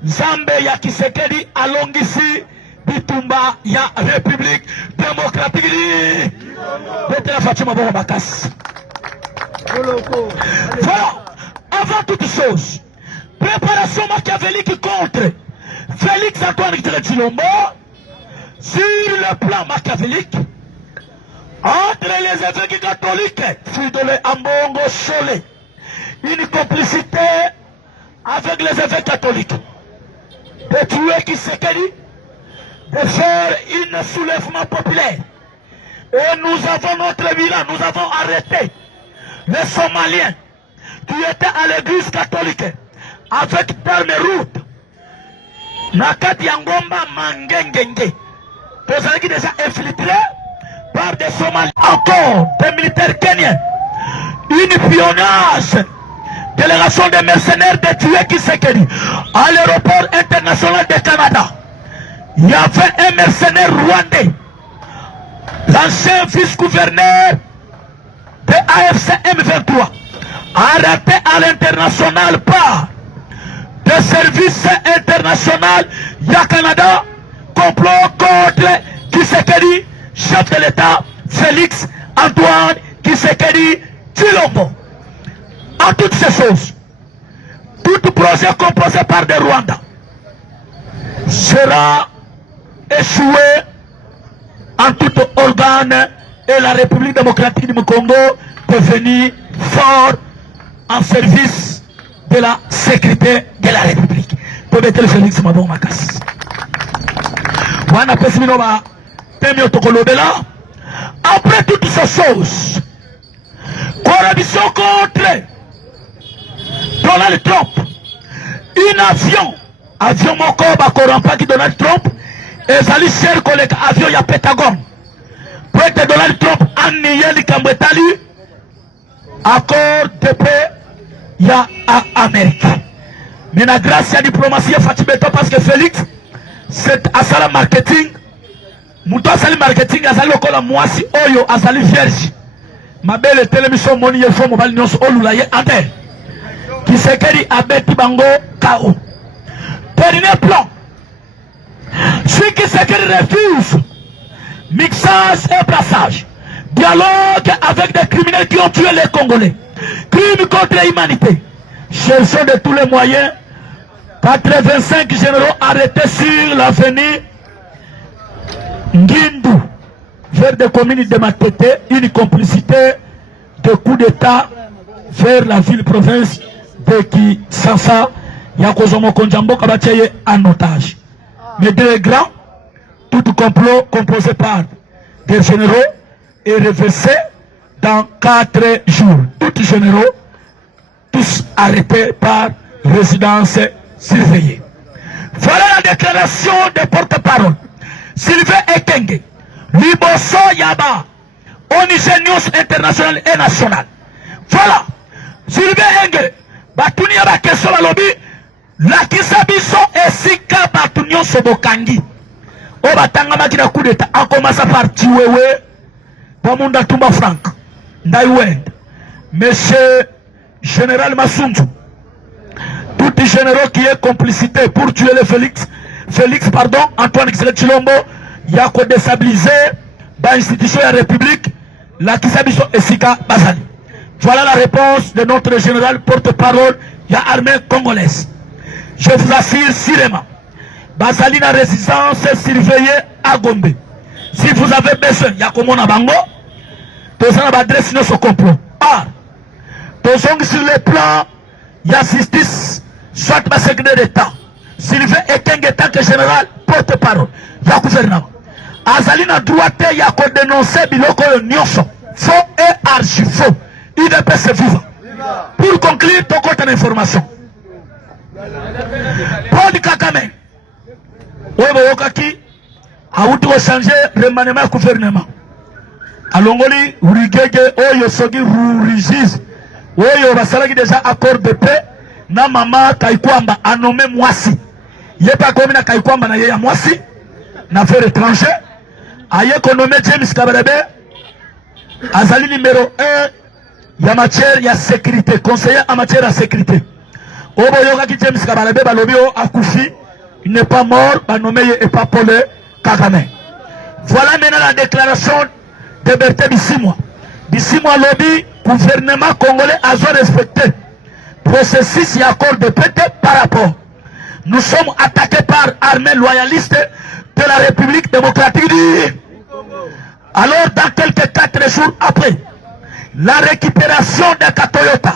Nzambe ya Tshisekedi alongisi bitumba ya République démocratique de la Fatima Bobakas. Voilà, avant toute chose, préparation machiavélique contre Félix Antoine Tshilombo sur le plan machiavélique entre les évêques catholiques, Fidole Ambongo Solé, une complicité avec les évêques catholiques, de tuer Tshisekedi, de faire un soulèvement populaire. Et nous avons notre bilan, nous avons arrêté les Somaliens qui étaient à l'église catholique avec d'armes routes. Nakati Yangomba Mangengenge. Tous ceux qui sont déjà infiltrés par des Somaliens, encore des militaires kenyans, une pionnage, délégation des mercenaires de tuer Tshisekedi à l'aéroport international de Canada. Il y avait un mercenaire rwandais, l'ancien vice-gouverneur de AFC M23, arrêté à l'international par le service international du Canada, complot contre Tshisekedi, chef de l'État Félix Antoine Tshisekedi Tshilombo. En toutes ces choses, tout projet composé par des Rwandais sera échoué en tout organe et la République démocratique du Congo devenir fort en service de la sécurité de la République. Pour mettre le Félix Mabon Makas. Après toutes ces choses, corruption contre Donald Trump, un avion Mokoba corrompu qui Donald Trump, et Zali cher collègue avion ya Pentagon, pour que Donald Trump annule le Cambrétali, accord de paix ya à Amérique. Mais la grâce à la diplomatie Fatibeto parce que Félix, c'est à ça le marketing, Mouto Asali marketing, Azali Okola Mwasi Oyo, Azali Vierge. Ma belle télévision moni yefo mobile nyonso olulaye ate. Tshisekedi abeti bango KO. Dernier plan. Si Tshisekedi refuse mixage et brassage, dialogue avec des criminels qui ont tué les Congolais, crime contre l'humanité, cherchons de tous les moyens 85 généraux arrêtés sur l'avenue Ngindu vers des communes de Matete, une complicité de coup d'État vers la ville-province de Kinshasa, Yakozomo Konjambo Kabateye en otage. Mais des grands, tout complot composé par des généraux est reversé dans 4 jours. Tous généraux, tous arrêtés par résidence surveillée. Voilà la déclaration des porte-parole. Sylvain Ekenge, Liboso Yaba, ONG News International et National. Voilà. Sylvain Ekenge, Batuni Yaba Keso Balobi, la Kisabiso et Sika Batunio Sobokangi. O Batanga Makina coup d'état, en commençant par Tiwewe, Bamunda Tumba Frank, Ndaiwend, Monsieur Général Massunzu, tout les généraux qui est complicité pour tuer le Félix, Antoine Xele Chilombo, Yako déstabilisé dans l'institution de la République, la Kisabiso et Sika Bazali. Voilà la réponse de notre général porte-parole, ya armée congolaise. Je vous assure sûrement, Bazali na résistance surveillée à Gombe. Si vous avez besoin, Yakomona Bango, tous en adresse nos complot. Or, tous sur le plan, il y a justice, soit ma secrétaire d'État, Sylvain Ekenge tant que général, porte-parole, il y a gouvernement. Azali na droite, il y a qu'on dénoncer Biloko Nyonso, faux et archi-faux. Il peut se vivre. Pour conclure, ton compte d'information. Paul Kagame, Webokaki, a changer le maniement gouvernement. Alongoli, Urigege, Oyo Sogi, Rurigiz, Oyo Basalaki déjà accord de paix, na mama Kaikwamba a nommé Mwasi. Yé pas comme na Kaikwamba na yé Mwasi, na affaire étranger, a yé qu'on nommé James Kabarebe, Azali numéro 1, ya matière ya sécurité, conseiller en matière de sécurité. Obo Yogaki James Kabarebe, Balobio Akoufi, il n'est pas mort, ba nommé et pas Paul Kagame. Voilà maintenant la déclaration de Berthe Bissimois. Bissimois lobby, gouvernement congolais a respecté processus et accord de paix par rapport. Nous sommes attaqués par armée loyaliste de la République démocratique du Congo. Alors, dans quelques 4 jours après, la récupération de Katoyota,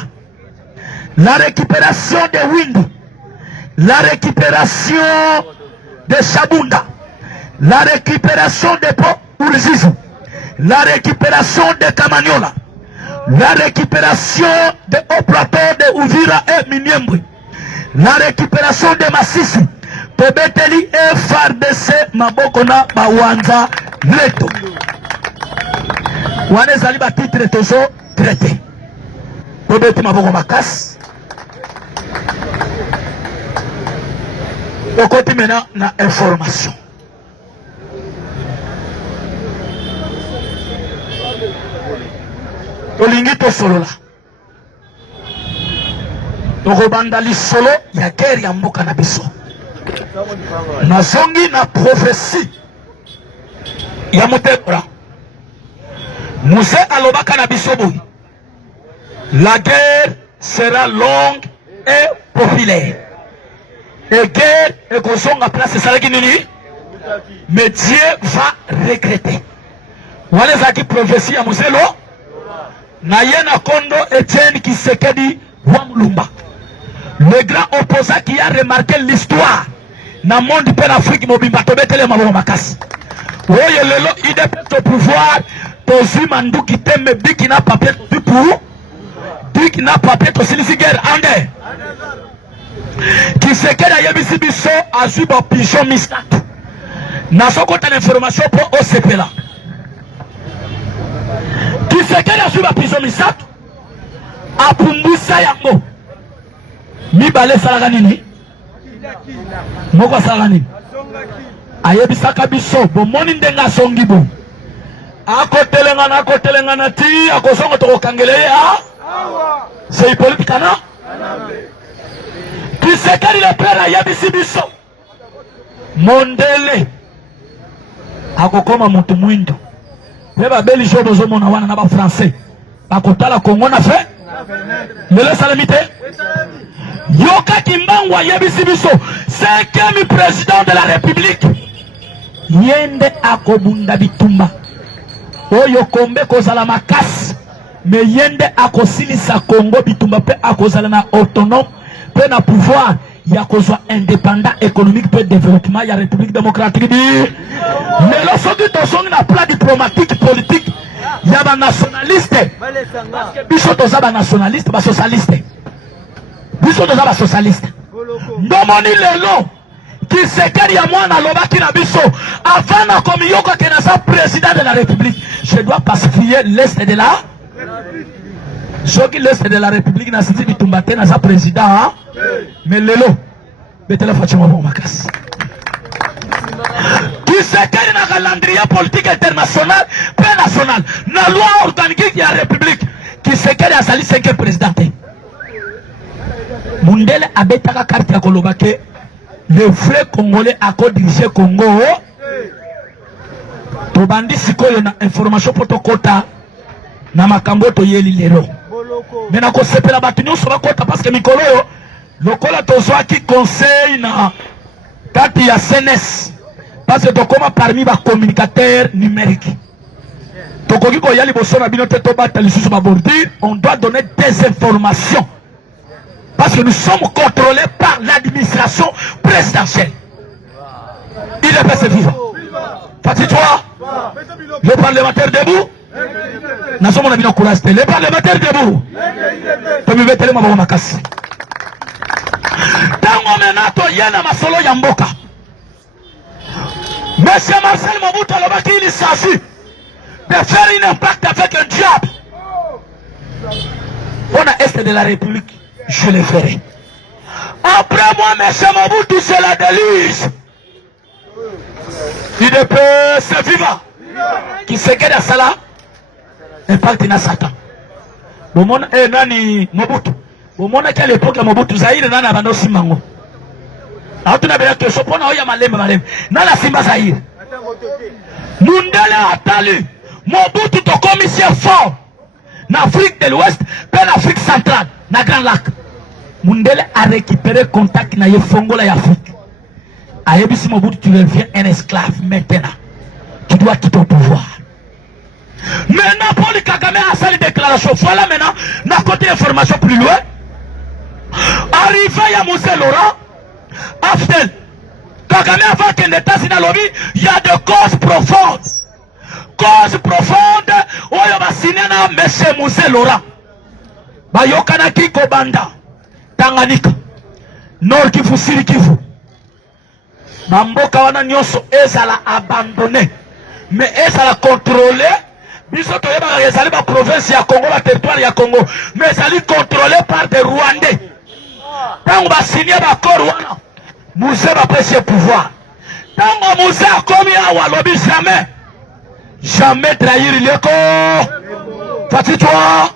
la récupération de Windu, la récupération de Shabunda, la récupération de Po Urzizu, la récupération de Kamanyola, la récupération de Haut Plateau de Uvira et Miniembri, la récupération de Massisi, Tobeteli et FARDC Mabokona Bawanza Leto. Wanezali ba titre tozo traité. Tobeti Maboko Makas. On continue maintenant na information. Tolingi to solo la. Tokobanda li solo ya guerre ya mboka na biso. Nazongi na prophétie ya Mutekura. Muse alobaka na biso boy. La guerre sera longue et populaire. Et guerre et kosonga place salaki nini? Mais Dieu va regretter. Wale zaki prophétie ya Muselo. Nayena Kondo Etienne Kisekedi Wamlumba. Le grand opposant qui a remarqué l'histoire dans le monde de l'Afrique, Mobimba Tobetele Maboko Makasi. Oye lelo idepet au pouvoir, Tosi Mandou qui t'aime Biki n'a pas fait du pour, Biki n'a pas fait aussi les guerres Ande. Kisekedi a yabisi biso a suivi pigeon mistat. N'a pas compté l'information pour OCP là. Kisekedi a suivi pigeon mistat. A Pumbusa Yango. Mibale salaka nini? Moko salaka nini? Ayebisaka biso bomoni ndenga songi bo. Akotelengana ti akosongo tokokangele a c'est Hippolyte Kana. Kisekedi le père ayebisi biso. Mondele akokoma mutu mwindo. Peba beli jo bozomona wana na ba français. Bakotala Congo na fait. Lelo salamite. Yoka Kimbangwa Yebisibiso, 5e président de la République. Yende akobunda bitumba. Oyo kombe kozala makasi. Me yende akosilisa Congo bitumba pe akozala na autonome pe na pouvoir ya kozwa indépendant économique pe développement ya République démocratique di. Mais lorsque tosongi na plan diplomatique politique ya ba nationaliste. Biso toza ba nationaliste ba socialiste. Biso toza ba socialiste. Ndomoni lelo qui sekeri ya mwana lobaki na biso avant na komiyoka ke na sa président de la République. Je dois pacifier l'est de la ceux qui l'est de la République na siti bitumbate na sa président mais lelo betela Fatima Bomakas qui sekeri na calendrier politique international pe national na loi organique ya République qui sekeri asali 5e président Mundele abetaka carte ya kolobake le vrai Congolais a dirigé Congo. Tobandi sikoyo na information protokota na makambo to yeli lelo. Mena ko sepela batu nyonso bakota parce que mikolo yo lokola tozwa ki conseil na kati ya CNS parce que tokoma parmi ba communicateurs numériques. Tokoki ko yali boso na bino te to bata lisusu ba bordir, on doit donner des informations. Parce que nous sommes contrôlés par l'administration présidentielle. Il est passé vivant. Fatih-toi. Le parlementaire debout. Nous sommes en courage. Le parlementaire debout. Tu me mettez les mains ma casse. Tango menato yena masolo yamboka. Monsieur Marcel Mobutu Alobaki, il s'agit de faire un impact avec un diable. On a est de la République. Je le ferai. Après moi, M. Mobutu, c'est la déluge. Il ne peut se vivre. Qui se gagne à cela, impact na Satan. Bon, mon nani Mobutu. Bon, mon à l'époque, Mobutu, Zahir, nana bano simango. Alors, tu n'as pas que ce point, il y a malem. Nana simba Zahir. Mundele atali. Mobutu, ton commissaire fort. N'Afrique de l'Ouest, puis l'Afrique centrale. Na Grand Lac. Mundele a récupéré contact na Yefongola Afrique. A Yebisi Mobutu, tu deviens un esclave maintenant. Tu dois quitter au pouvoir. Maintenant, Paul Kagame a fait une déclaration. Voilà maintenant, n'a côté information plus loin. Arrivé à Moussé Laurent, Aftel, Kagame avant qu'un état s'y lobby, il y a des causes profondes. Cause profonde, où il va signer M. Moussé Laurent. Bayokana Kiko Banda, Tanganyika, Nord Kivu, Sud Kivu. Bamboka wana nyonso ezala abandonné, mais ezala contrôlé. Biso toyeba ezali ba province ya Congo, la territoire ya Congo, mais ezali contrôlé par des Rwandais. Tango ba signer ba accord wana, Moussé va prêcher pouvoir. Tango Moussé a commis awa lobi jamais trahir l'eko. Fatih-toi.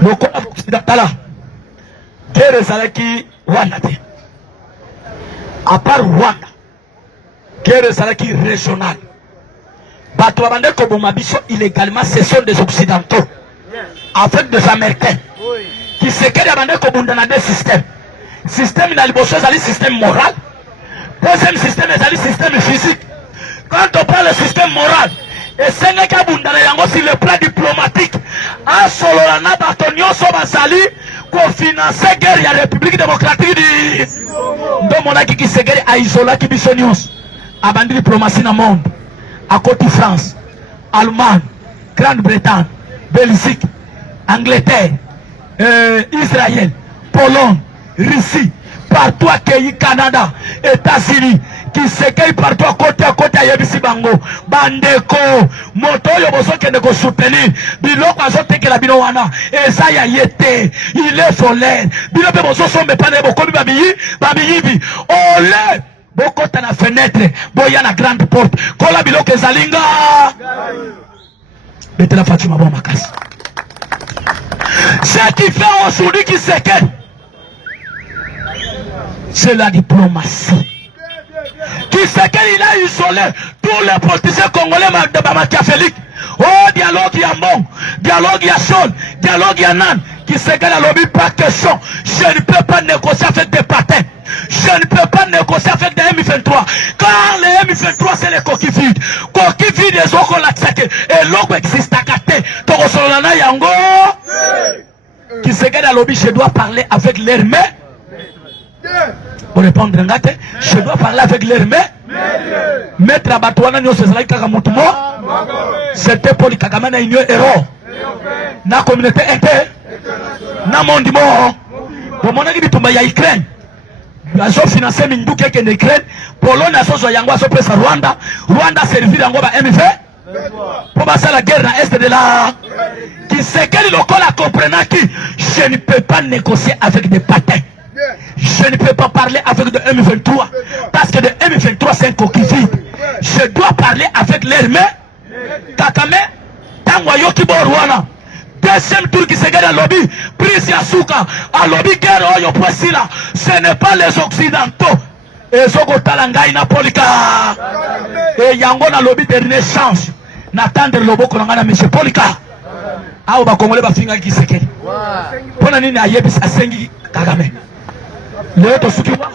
Le corps occidental, guerre Salaki Rwanda. À part Rwanda, guerre Salaki régionale. Batouabande Kobomabiso illégalement, ce sont des Occidentaux, avec des Américains, qui se quittent à Kobundana des systèmes. Système dans le système moral. Deuxième système est le système physique. Quand on parle de système moral, et c'est sur le plan diplomatique, en Solana, Batonio Sobasali, pour financer la guerre de la République démocratique de Monaki qui se guerre à Isola qui bisonios, à bande diplomatie dans le monde, à côté France, Allemagne, Grande-Bretagne, Belgique, Angleterre, Israël, Pologne, Russie, partout à Canada, États-Unis, qui se cueille partout à côté à Yebisi Bango, Bandeko, Moto Yoboso qui ne soutenir, Biloko Azote que la Binowana, Ezaya Yete, il est solaire, Bilope Boso sont mes panneaux, Bokobi Babiyibi, Olé, Boko à la fenêtre, Boya la grande porte, Kola Biloke Zalinga, mettez la Fatima Bomakas. Ce qui fait aujourd'hui qui se cueille, c'est la diplomatie. Qui sait qu'il a isolé tous les politiciens congolais de Machiavélique. Oh, dialogue ya Mbong, dialogue ya Sol, dialogue ya Nan. qui se gagne à lobby, pas question. Je ne peux pas négocier avec des patins. Je ne peux pas négocier avec des M23. Car les M23, c'est les coquilles vides. Coquilles vides, les autres, on l'a tchaké. Et l'autre existe à côté. Toko Solana Yango. Qui se gagne à lobby, je dois parler avec l'armée. Pour répondre, je dois parler avec l'armée. Maître Abatouana, nous sommes là, c'était pour les Kagame na union héros. Na communauté interne. Na monde mort. Pour mon ami Bitumba ya Ukraine. La zone financière Minduke qui est en Ukraine. Pologne a son yango a son presse à Rwanda. Rwanda servir yango ba MV. Pour passer la guerre dans l'est de la. Qui sait quel local a compris qui je ne peux pas négocier avec des patins. Je ne peux pas parler avec de M23 parce que de M23 c'est un coquille vide. Je dois parler avec l'armée. Kakame, Tangwayo Kiborwana. Deuxième tour qui se gagne à lobby. Prise Yasuka. À lobby guerre Oyo Poissila. Ce n'est pas les Occidentaux. Et Zogo Talangaï Napolika. Et Yango na lobby dernier chance. N'attendre le beau Kolangana M. Polika. Ah, on va congolais va finir qui se gagne. Pour la ligne à Yebis à Sengi Kagame. Le loto sukiwa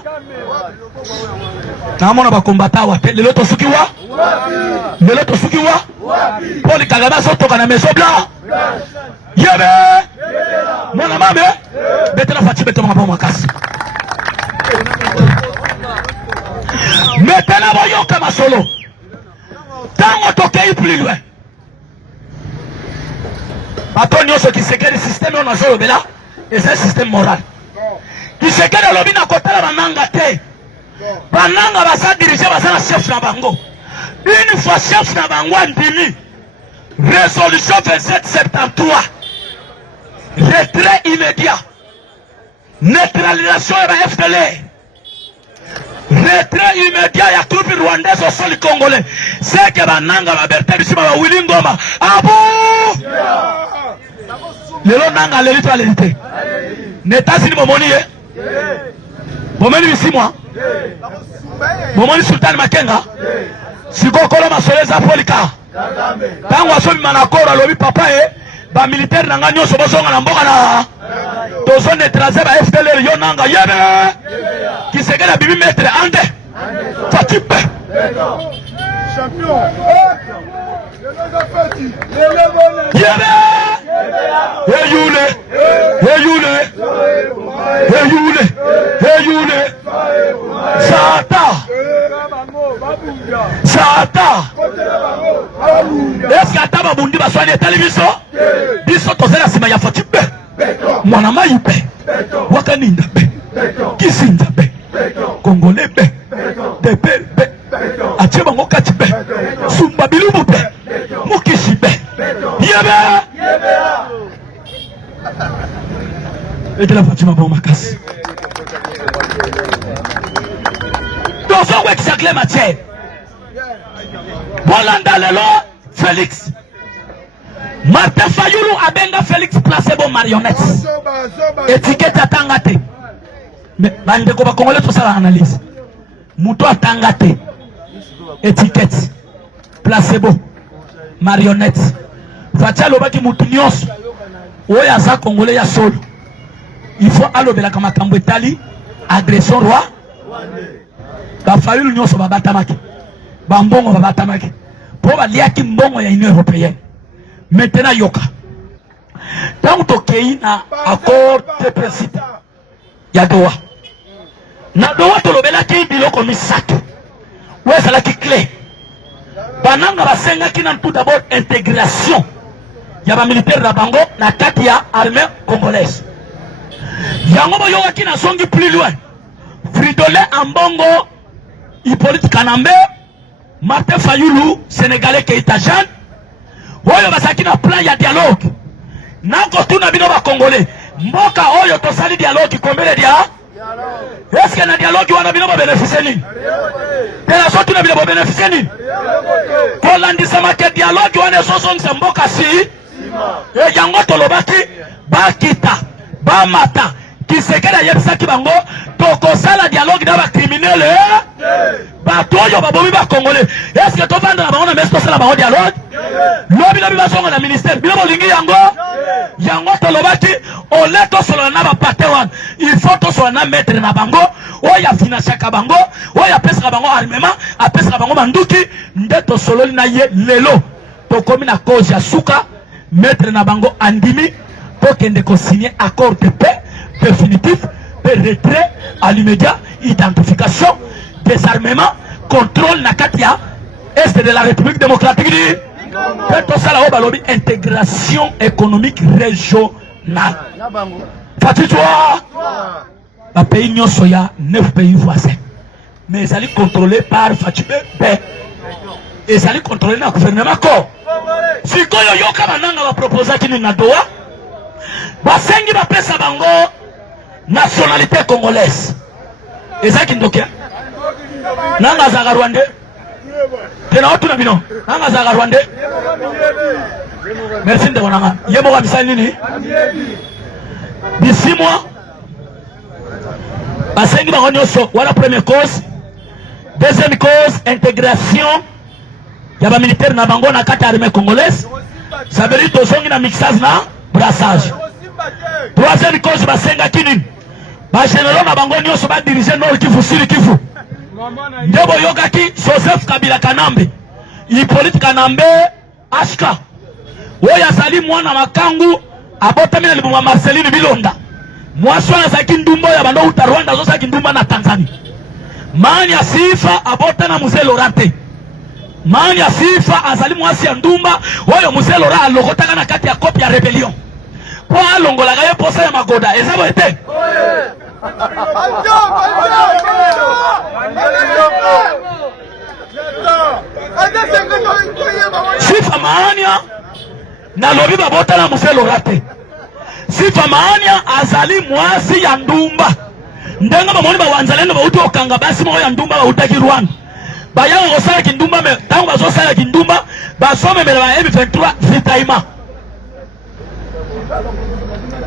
namona ba combattant wa le loto sukiwa le loto sukiwa Paul Kagame sotoka na maison blanc yebe mona mame betela fati betela mapa makasi metela boyoka masolo tango tokei plus loin batonyo ce qui se crée le système on a joué là et c'est un système moral. Il se gagne à l'objet à côté de la bananga te. Bananga va se diriger à la chef na bango. Une fois chef na bango endimi. Résolution 2773. Retrait immédiat. Neutralisation de la FDL. Retrait immédiat ya troupe rwandaise au sol congolais. C'est que bananga va berter ici ma Willy Ngoma. Abou. Le nanga l'élite. N'état si momoni eh. Bomeni bisimwa bomoni Sultan Makenga sikokolo masoleza Polika tango asomi manakoro alobi papa ba militaire nanga nyonso bozonga na mboka na tozo neutraliser ba FDLR yo nanga yebe kisekela bibi maître ande fatipe champion yebe Yule Sata est-ce que ataba bundi baswani etali biso tozela sima ya fatipe mwana mayi pe wakaninda pe kisinza pe kongole pe tepe pe atie bango kati pe sumba bilubu pe mukishi pe yebe et de la Fatima Bomakas. Dans un web saglé matière. Bolanda Lelo, Félix. Martin Fayoulou Abenga Félix placé bon marionnette. Étiquette à Tangate. Mais bande ko ba congolais tout ça analyse. Mouto à Tangate. Étiquette. Placebo. Marionnette. Fatia lobaki mutu nyos. Oya za congolais ya solo. Il faut alobela kama kambo etali agression roi. Ba Fayoulou nyos ba batamaki. Ba mbongo ba batamaki. Po ba liaki mbongo ya Union européenne. Maintenant yoka. Tant que na accord de principe. Ya doa. Na doa to lobela ki biloko misato. Ouais ça la qui clé. Bananga basenga ki na tout d'abord intégration. Ya ba militaire na bango na kati ya armée congolaise. Yango bo yoka ki na songi plus loin. Fridolin Ambongo Hippolyte Kanambe Martin Fayoulou Sénégalais Keita Jean. Oyo basaki na plan ya dialogue. Nako tuna bino ba congolais. Mboka oyo to sali dialogue kombele dia. Est-ce que na dialogue wana bino ba bénéficier ni? Tena so tuna bino ba bénéficier ni? Ko landisa make dialogue wana so songa mboka si. E yango to lobaki ba kita ba mata. Kisekela yebisaki bango to ko sala dialogue na ba criminel. Batoyo babomi ba congolais. Est-ce que to vendre na bango na mesto sala bango dialogue? Lobi ba songa na ministère. Bilo bolingi yango. Yango to lobaki o leto solo na ba patewan. Il faut to solo na mettre na bango. O ya finance ka bango. O ya pesa bango armement, a pesa bango manduki. Ndeto solo na ye lelo. To komi na cause ya suka mettre na bango andimi pour kende ko signer accord de paix définitif, de retrait à l'immédiat, identification, désarmement, contrôle Nakatia, Est de la République démocratique du intégration économique régionale. Fatitoua, le pays n'y a 9 pays voisins. Mais ils sont contrôlés par Fatibé B. Et ils sont contrôlés par le gouvernement. Si vous avez proposé qu'il y a Doha, basengi bapesa bango nationalité congolaise. Eza kindokia nanga za Rwanda tena watu na bino nanga za Rwanda. Merci de bonanga yebo kabisa nini d'ici mois basengi bango nyoso wala première cause. Deuxième cause, intégration ya ba militaire na bango na kati armée congolaise. Ça veut dire tozongi na mixage na brassage. Troisième cause, basenga kini ba général na bango nyoso ba diriger Nord Kivu Sud Kivu. Ndebo yokaki Joseph Kabila Kanambe, Hippolyte Kanambe Ashka. Oya sali mwana makangu abotamina libuma Marceline Bilonda. Mwaswana za kindumba ya bando uta Rwanda zo za kindumba na Tanzania. Mani asifa abota na Mzee Lorate. Mani asifa azali mwasi ya ndumba oyo Mzee Lora alokotaka na kati ya kopi ya rebellion. Kwa longola gaye posa ya magoda ezabo ete sifa maania na lobi babota na Mzee Lorate. Sifa maania azali mwasi ya ndumba ndenga bamoni ba wanzalendo bauti okanga basi mo ya ndumba bautaki Rwanda bayango kosala kindumba me tango bazosala kindumba basome mela ba M23 vitaima.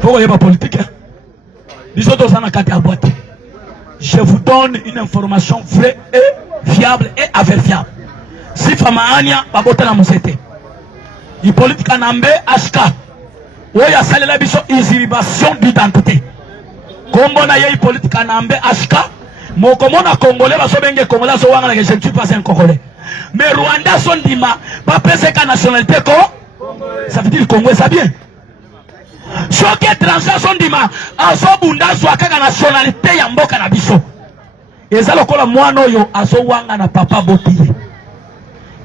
Faut y pas politique. Les autres sont en carte à boîte. Je vous donne une information vraie et fiable et avérifiable. Si Famaania babota na musete. Il politique Kanambe HK. Oya sale la biso usurpation d'identité. Kombo na ye politique Kanambe HK. Mokomona congolais baso benge congolais so wanga na je ne suis pas un congolais. Mais Rwanda son dima pas presque nationalité ko. Ça veut dire Congo ça bien. Soki étranger son dima aso bunda swaka nationalité ya mboka na biso. Eza lokola mwana oyo aso wanga na papa botiye.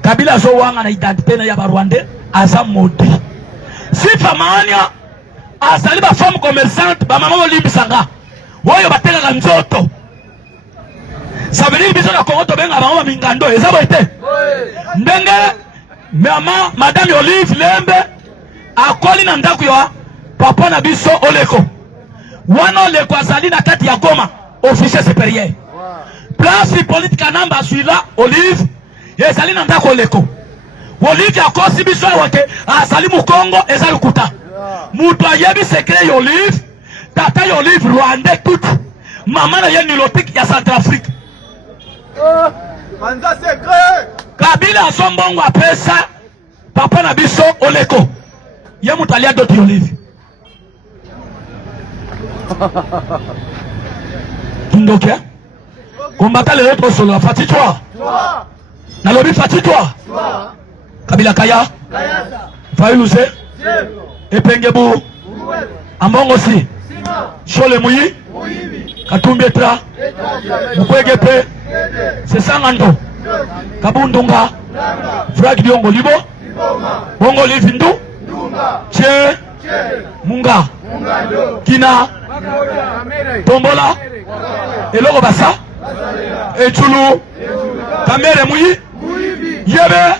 Kabila aso wanga na identité na ya Rwanda asa modi. Sifa maania azali ba femme commerçante ba mama olimbisanga. Oyo bateka nzoto. Ça veut dire biso na Congo to benga bango mingando ezabo ete. Ndenge mama madame Olive Lembe akoli na ndako yo papa na biso oleko. Wana oleko azali na kati ya Goma officier supérieur. Place politique namba suila Olive ezali na ndako oleko. Olive akosi biso wake azali mu Congo ezali kuta. Mutu ayebi secret ya Olive tata ya Olive Rwanda tout. Mama na ye nilotique ya Centrafrique. Kabila asombongo apesa papa na biso oleko. Ye mutu alia doti Olive. Kindokia kombata le autres solo fatitwa na lobi fatitwa Kabila kaya Fayuluze Epengebu Ambongo si Shole Muyi Katumbi Etra Mukwegepe Sesangando Kabundunga Frag Diongo Libo Bongo Livindu Che Munga Kina Tombola Eloko Basa Echulu Kamere Muyi Yebe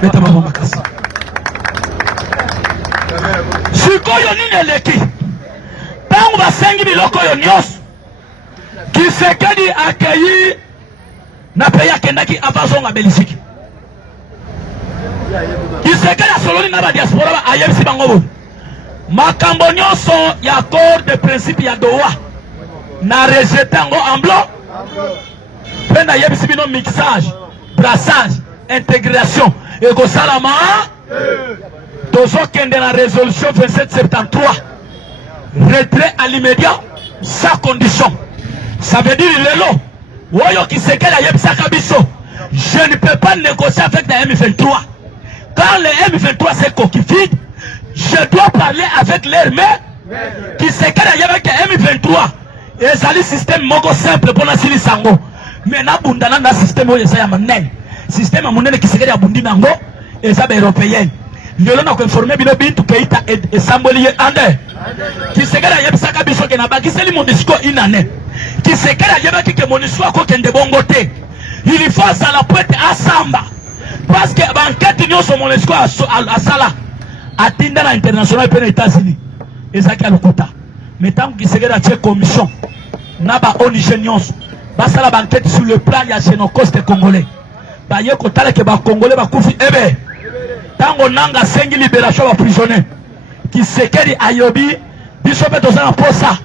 Beta mama makasi Sikoyo nine leki Tangu basengi biloko yo nyos Kisekedi akeyi na peya kendaki avazonga belisiki Kisekedi asoloni na ba diaspora ba ayebisi bango makambo nyonso ya accord de principe ya Doha na rejeté ngo en blanc pena yebisi bino mixage, brassage, intégration. Et que salama, tozokende na résolution 2773. Retrait à l'immédiat, sans condition. Ça veut dire lelo, woyo kisekela yebisaka biso. Je ne peux pas négocier avec la M23. Quand le M23 c'est coquille, je dois parler avec leur mère. Kisekela yebaka M23. Et ça le système moko simple pour la sili sango. Mais na bundana na système oyo ya manene. Système ya monene kisekela bundi nango et ça européen. Lelo na ko informer bino bintu keita et samboli ande. Kisekela yebisaka biso ke na bakiseli MONUSCO inane. Kisekela yebaki ke MONUSCO ko kende bongo te. Il faut ça la pointe à samba. Parce que banquette nyonso MONUSCO à sala atinda na international pe na États-Unis. Ezaki alukuta. Mais tant que Kisekela tie commission na ba ONG nyonso basala banquette sur le plan ya génocide congolais. Ba yeko tala ke ba congolais ba kufi ebe. Tango nanga sengi libération ba prisonnier. Kisekeli ayobi biso pe tozana posa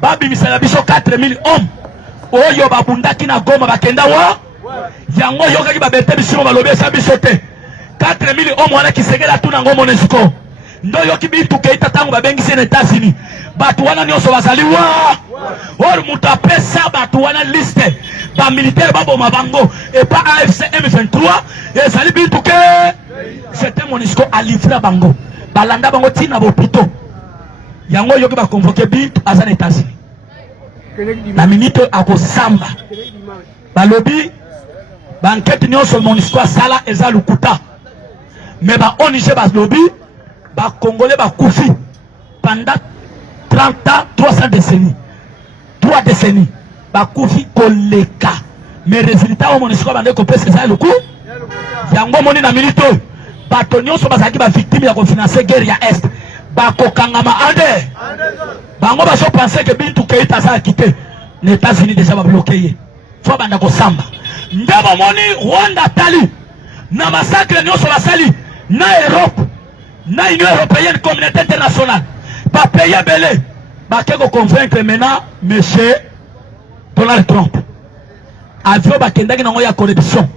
babi misala biso 4000 hommes oyo babundaki na Goma bakenda wa yango yokaki babete biso balobi esa biso te 4000 hommes wana Kisekeli tuna ngo MONUSCO ndo yoki bitu keita tango babengisi na États-Unis batu wana nyonso bazali wa or mutapesa batu wana liste ba militaire babo mabango et pas AFC M23 et sali bitu ke c'était MONUSCO a livré bango balanda bango tina bopito yango yoki ba convoquer bintu azana États-Unis na minute akosamba balobi banquette nyonso MONUSCO sala eza lukuta mais ba ONG balobi ba congolais ba kufi pendant 30 ans 300 décennies 3 décennies ba kufi koleka mais résultat au MONUSCO bande ko pesa ça luku yango moni na minute bato nyonso bazaki ba victime ya ko financer guerre ya est bako kangama ande bango baso penser que bintu keita ça quitter les États-Unis déjà ba bloquer faut banda ko samba ndaba moni Rwanda tali na massacre nyonso basali na Europe na Union européenne communauté internationale ba pays belé ba keko convaincre maintenant monsieur Donald Trump avion ba kendaki nango ya corruption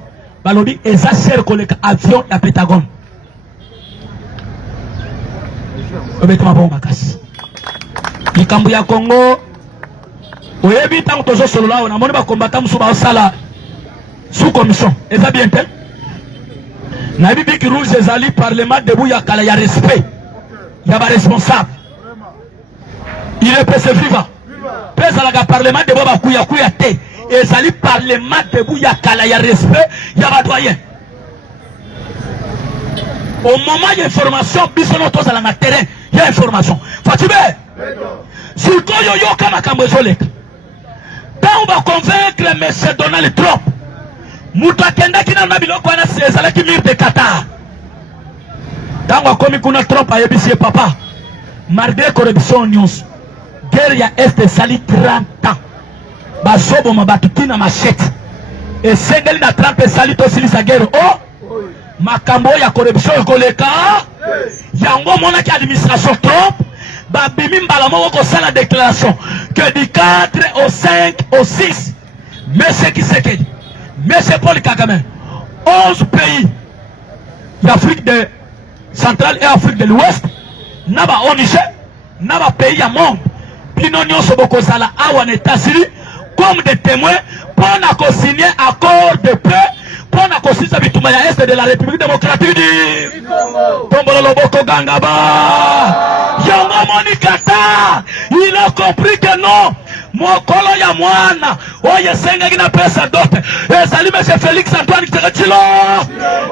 balobi eza cher koleka avion ya Pentagone. Obetuma bon makasi. Likambu ya Congo. Oyebi tango tozo solo là on a moni ba combattant musu ba sala sous commission. Eza bien te? Na bibi ki rouge ezali parlement debout ya kala ya respect. Ya ba responsable. Il est persévérant. Pesa la parlement debout ba kuya te. Ezali parlement debout ya kala ya respect ya ba doyen. Au moment de l'information, bisono tous à la terrain, il y a information. Fatibé, si yo yo kama kambozolek, quand on va convaincre M. Donald Trump, Mouta Kenda qui n'a pas biloko na c'est qui mire de Qatar. Quand on komi kuna Trump a yebisi papa, malgré corruption news, guerre ya est sali 30 ans. Basobo mabatuki na machette. Et sengeli na Trump sali to sili sa guerre. Oh! Makambo ya corruption koleka yango mona ki administration Trump babimi mbala moko ko sala déclaration que du 4 au 5 au 6 monsieur Kisekedi monsieur Paul Kagame 11 pays d'Afrique de centrale et Afrique de l'Ouest naba ONG naba pays ya monde bino nyonso boko sala awa na États-Unis comme des témoins pour signer accord de paix pour la constitution de l'Est de la République démocratique du Tombolo Boko Gangaba. Yongo Monikata, il a compris que non. Mokolo ya mwana, oye senga gina pesa dote. Ezali monsieur Félix Antoine Tshisekedi.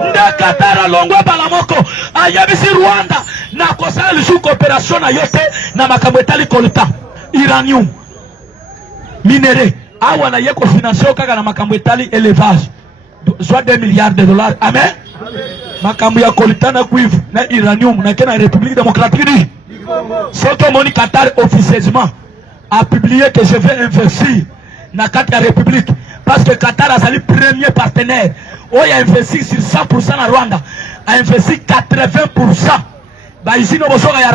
Nda Katara longwe balamoko. Ayabisi Rwanda na kosala lishu coopération na yote na makambo etali kolita. Uranium, minéré. Awa na yeko financer kaka na makambo etali élevage. Soit 2 milliards de dollars. Amen. Makambu ya kolitana cuivre na uranium na kena République démocratique du Soto Moni Qatar officieusement a publié que je vais investir na carte la République parce que Qatar a le premier partenaire. Oh, il a investi sur 100% na Rwanda, a investi 80%. Bah ici nous avons ya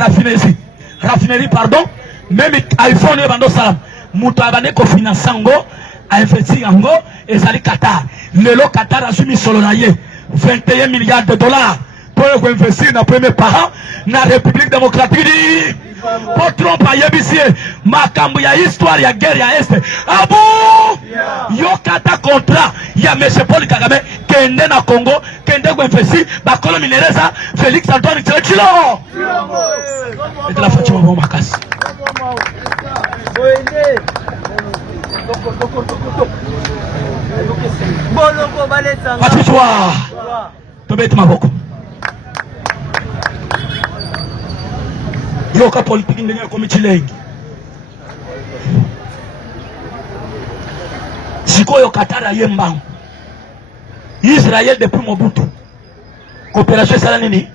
raffinerie pardon, même iPhone et bando salam. Mutabane ko finançango a investi ango ezali Qatar. Lelo Qatar a mis solo na ye 21 milliards de dollars pour investir dans le premier parent dans la République démocratique. Pour Trump à yebisi makambu ya histoire ya guerre ya Est. Abu yo kata contrat ya M. Paul Kagame kende na Congo kende ko investir ba kolo minereza Félix Antoine Tshisekedi. Et la fatima bon makasi. Fatitwa tobeti maboko. Yoka politique ndenge komi chilengi. Sikoyo Qatar aye mbangu. Israël depuis Mobutu. Coopération sala nini?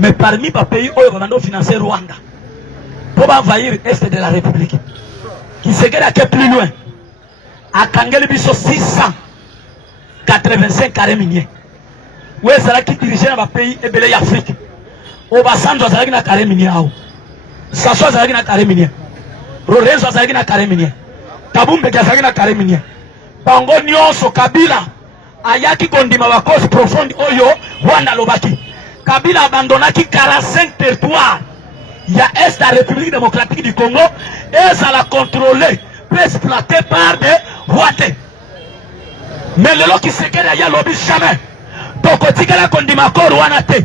Mais parmi les pays où on a financé Rwanda pour envahir l'Est de la République. Qui se gagne à quel plus loin? À Kangeli biso 685 carrés miniers. Où est-ce qui dirige dans les pays et belé Afrique? Obasanjo azalaki na carré minier awo. Sassou azalaki na carré minier. Lorenzo azalaki na carré minier. Kabumbe azalaki na carré minier. Bango nyonso Kabila ayaki kondima ba cause profonde oyo Rwanda lobaki. Kabila abandonnaki 45 territoires. Il y a Est de la République démocratique du Congo et ça l'a contrôlé, exploité par des Rwandais. Mais le lot qui se gagne à lobby jamais. Donc on dit que la kondima ko Rwanda te.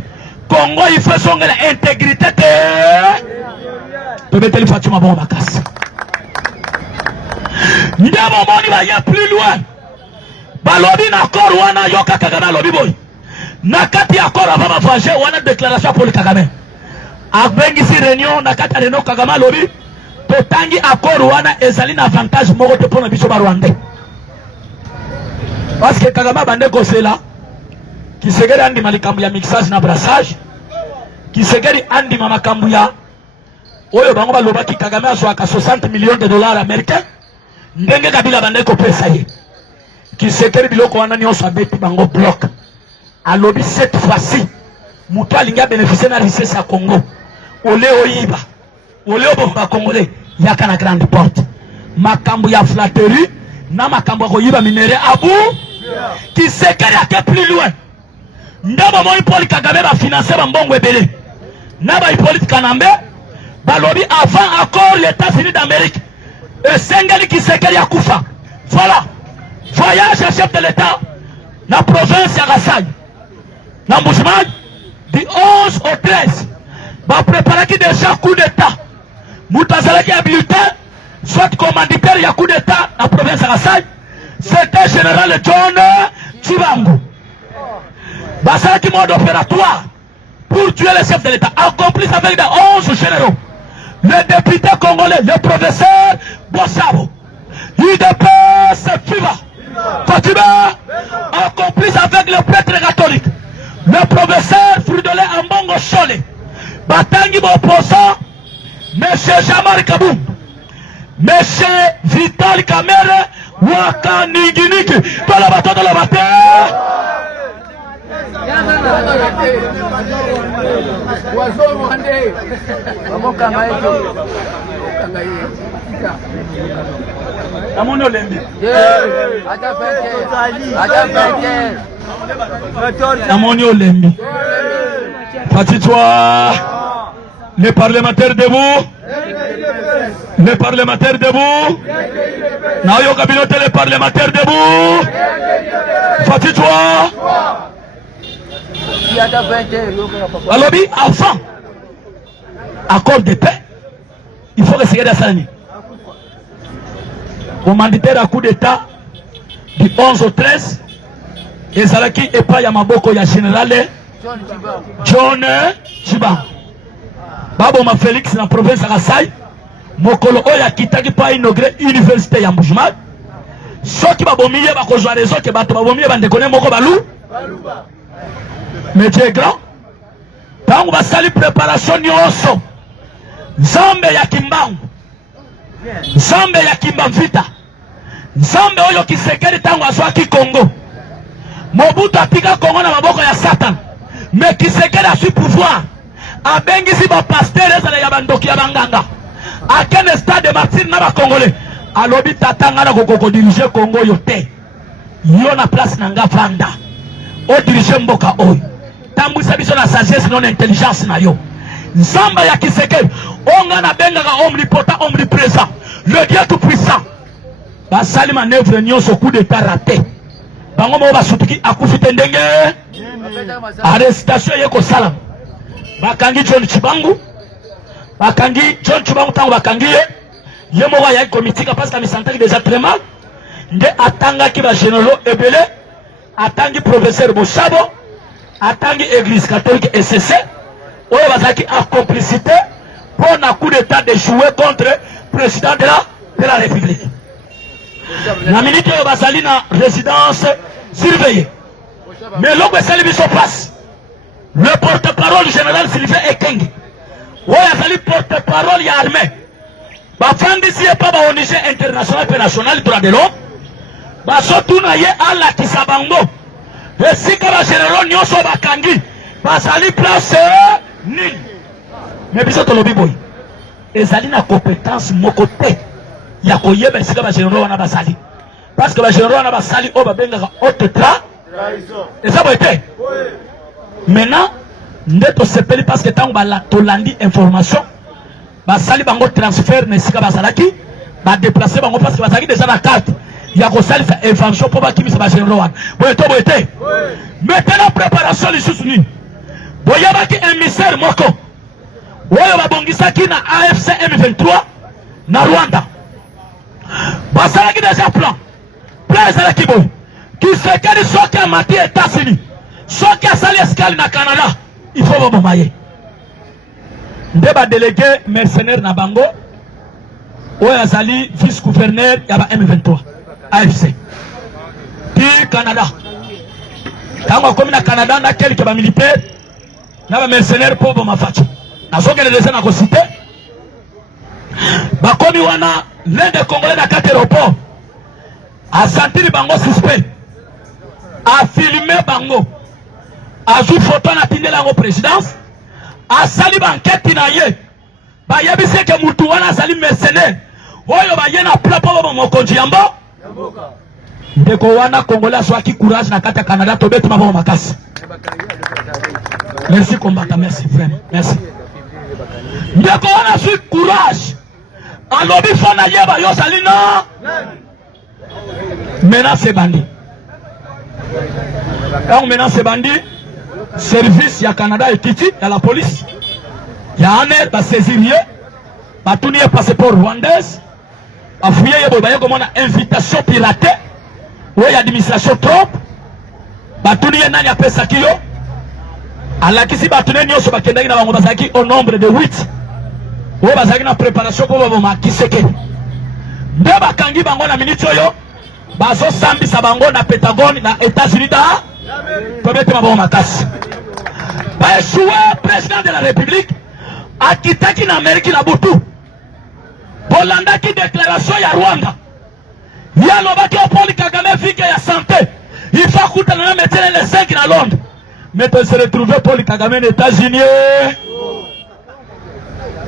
Congo il faut son intégrité de mettre les Fatima bon makasi. Ndabo moni va y plus loin. Balobi na kor wana yoka Kagame lobi boy. Nakati akor avant voyager wana déclaration pour le Kagame. Abengi si réunion nakati réunion Kagame lobi totangi akor wana ezali na avantage moko te pour na biso ba Rwandais. Parce que Kagame bande ko cela qui se gari andi malikambu ya mixage na brassage qui se gari andi makambu ya oyo bango balobaki Kagame azwaka 60 millions de dollars américains ndenge Kabila bande ko pesa ye qui se gari biloko wana nyonso abeti bango bloc alobi cette fois-ci mutu alingi bénéficier na richesse ya Congo ole oyiba ole obomba congolais yaka na grande porte makambu ya flatterie na makambu ya koyiba minere abu qui se gari ake plus loin. Ndaba moi Paul Kagame va financer Mbongo ebele. Naba Hippolyte Kanambe balobi avant accord l'État-Unis d'Amérique. Et Sengeli Kisekeli Akufa. Voilà. Voyage à chef de l'État na province ya Kasai. Na Mbujimayi du 11 au 13. Va préparer qui déjà coup d'État. Moutazalaki habilité soit commanditaire ya coup d'État na province ya Kasai. C'était général John Chibangu. Basalaki mode opératoire pour tuer le chef de l'État, accompli avec des 11 généraux. Le député congolais, le professeur Bossabo, UDPS Fiva, Fatima, accompli avec le prêtre catholique, le professeur Fridolin Ambongo Chole, Batangi Boposa, M. Jamar Kaboum, M. Vital Kamere, Wakaninginiki, dans la bataille de la bataille. Fatitwa, les parlementaires debout. Les parlementaires debout. Nayo Kabilote, les parlementaires debout. Fatitwa. Alors, avant accord de paix, il faut que c'est à Sani. Commanditaire à coup d'État du 11 au 13, et Zalaki et pas Yamaboko ya général John Chiba. Babo ma Félix na province à Kasai, Mokolo Oya Kitaki pas inauguré université ya Mbujimayi. Ceux qui babomiye bakozwa raison que bato babomiye bandekone moko balou. Mais Dieu est grand. Tangu basali préparation nyonso. Nzambe ya Kimbangu. Nzambe ya Kimbamvita. Nzambe oyo Kisekedi tangu azwaki Congo. Mobutu atika Congo na maboko ya Satan. Mais Kisekedi a su pouvoir. Abengisi ba pasteur ezala ya bandoki ya banganga. À quel stade de Martin na ba Congolais. alobi tatanga na koko diriger Congo yote yo na place nanga vanda o diriger mboka oyo tambwisa biso na sagesse non intelligence na yo nzamba ya Kisekedi onga na bengaka omnipotent omniprésent le Dieu tout puissant basali manœuvre nyonso coup d'état raté bango mo basutuki akufite ndenge arrestation yeko salam bakangi John Chibangu tango bakangi ye moko ya komitika parce que mi sentais déjà très mal nde atanga ki ba généraux ebele atangi professeur Boshabo atangi église catholique SCC oyo bazaki en complicité pour un coup d'état de jouer contre le président de la République. La minute oyo bazali na résidence surveillée. Mais l'homme esali biso passe. Le porte-parole général Sylvain Ekenge oyo azali porte-parole ya armée bafandisi ye pa ba ONG international pe national droit de l'homme basotuna ye alakisa bango esika ba généraux nyonso bakangi bazali place nini mais biso tolobi boy ezali na compétence moko te ya koyeba esika ba généraux wana basali parce que ba généraux wana basali oyo babengaka haute trahison eza boye te maintenant nde tosepeli parce que ntango tolandi information basali bango transfert na esika bazalaki badeplace bango parce que bazalaki déjà na carte ya kosalisa information mpo bakimisa bagénéraux wana boye to boye te maintenant préparation lisusu nini boyebaki émissaire moko oyo babongisaki na AFC M23 na Rwanda basalaki déjà plan ezalaki boye Kisekedi soki amati États-Unis soki asali escale na Canada il faut baboma ye nde badelege mercenaire na bango oyo azali vice-gouverneur ya ba M23 AFC ti Canada ntango akomi na Canada na kelke bamilitaire na bamercenaire mpo bomafaco nazokende dese na kosite bakomi wana l'un des Congolais na kati aéroport asantiri bango suspect afilme bango azwi photo na tindela yango présidence asali banketi na ye bayebisi ke mutu wana azali mercenaire oyo baye na pla mpo bobo mokonzi yambo ndeko wana Congolais azwaki courage na kati ya Canada tobeti maboko makasi. Merci combattant, merci vraiment, merci. Ndeko wana azwi courage alobi fona yeba yo zali na menace bandi donc menace bandi service ya Canada ekiti ya la police ya aner basaisir ye batuni ye passeport rwandaise bafuye ye boye baye komona invitation piratée oyo ya administration Trump batuni ye nani apesaki yo alakisi batune nyonso bakendaki na bango bazalaki au nombre de 8 oyo bazalaki na préparation mpo baboma Kisekedi nde bakangi bango na minute oyo bazosambisa bango na Pentagone na États-Unis da tobete maboko makasi baeshue président de la République akitaki na Amérique na butu bolandaki déclaration ya Rwanda yalobaki o Paul Kagame vike ya santé il faut kutana na médecin le 5 na Londres mais to se retrouver Paul Kagame aux États-Unis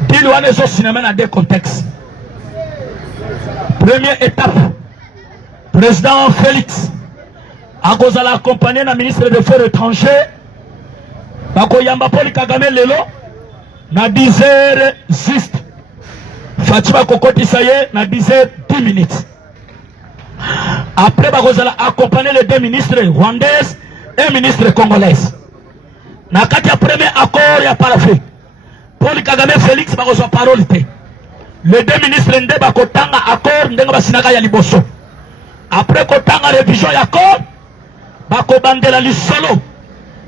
dil wana ezo cinéma na deux contextes. Première étape, président Félix akozala accompagné na ministre des Affaires étrangères bakoyamba Paul Kagame lelo na 10h juste Fatima kokotisa ye na 10h10 minutes. Après bakozala accompagné les deux ministres rwandaises et ministre congolaise. Na kati ya premier accord ya parafé Paul Kagame Félix bakozwa parole te. Les deux ministres nde bakotanga accord ndenga basinaka ya liboso. Après kotanga révision ya accord bakobandela lisolo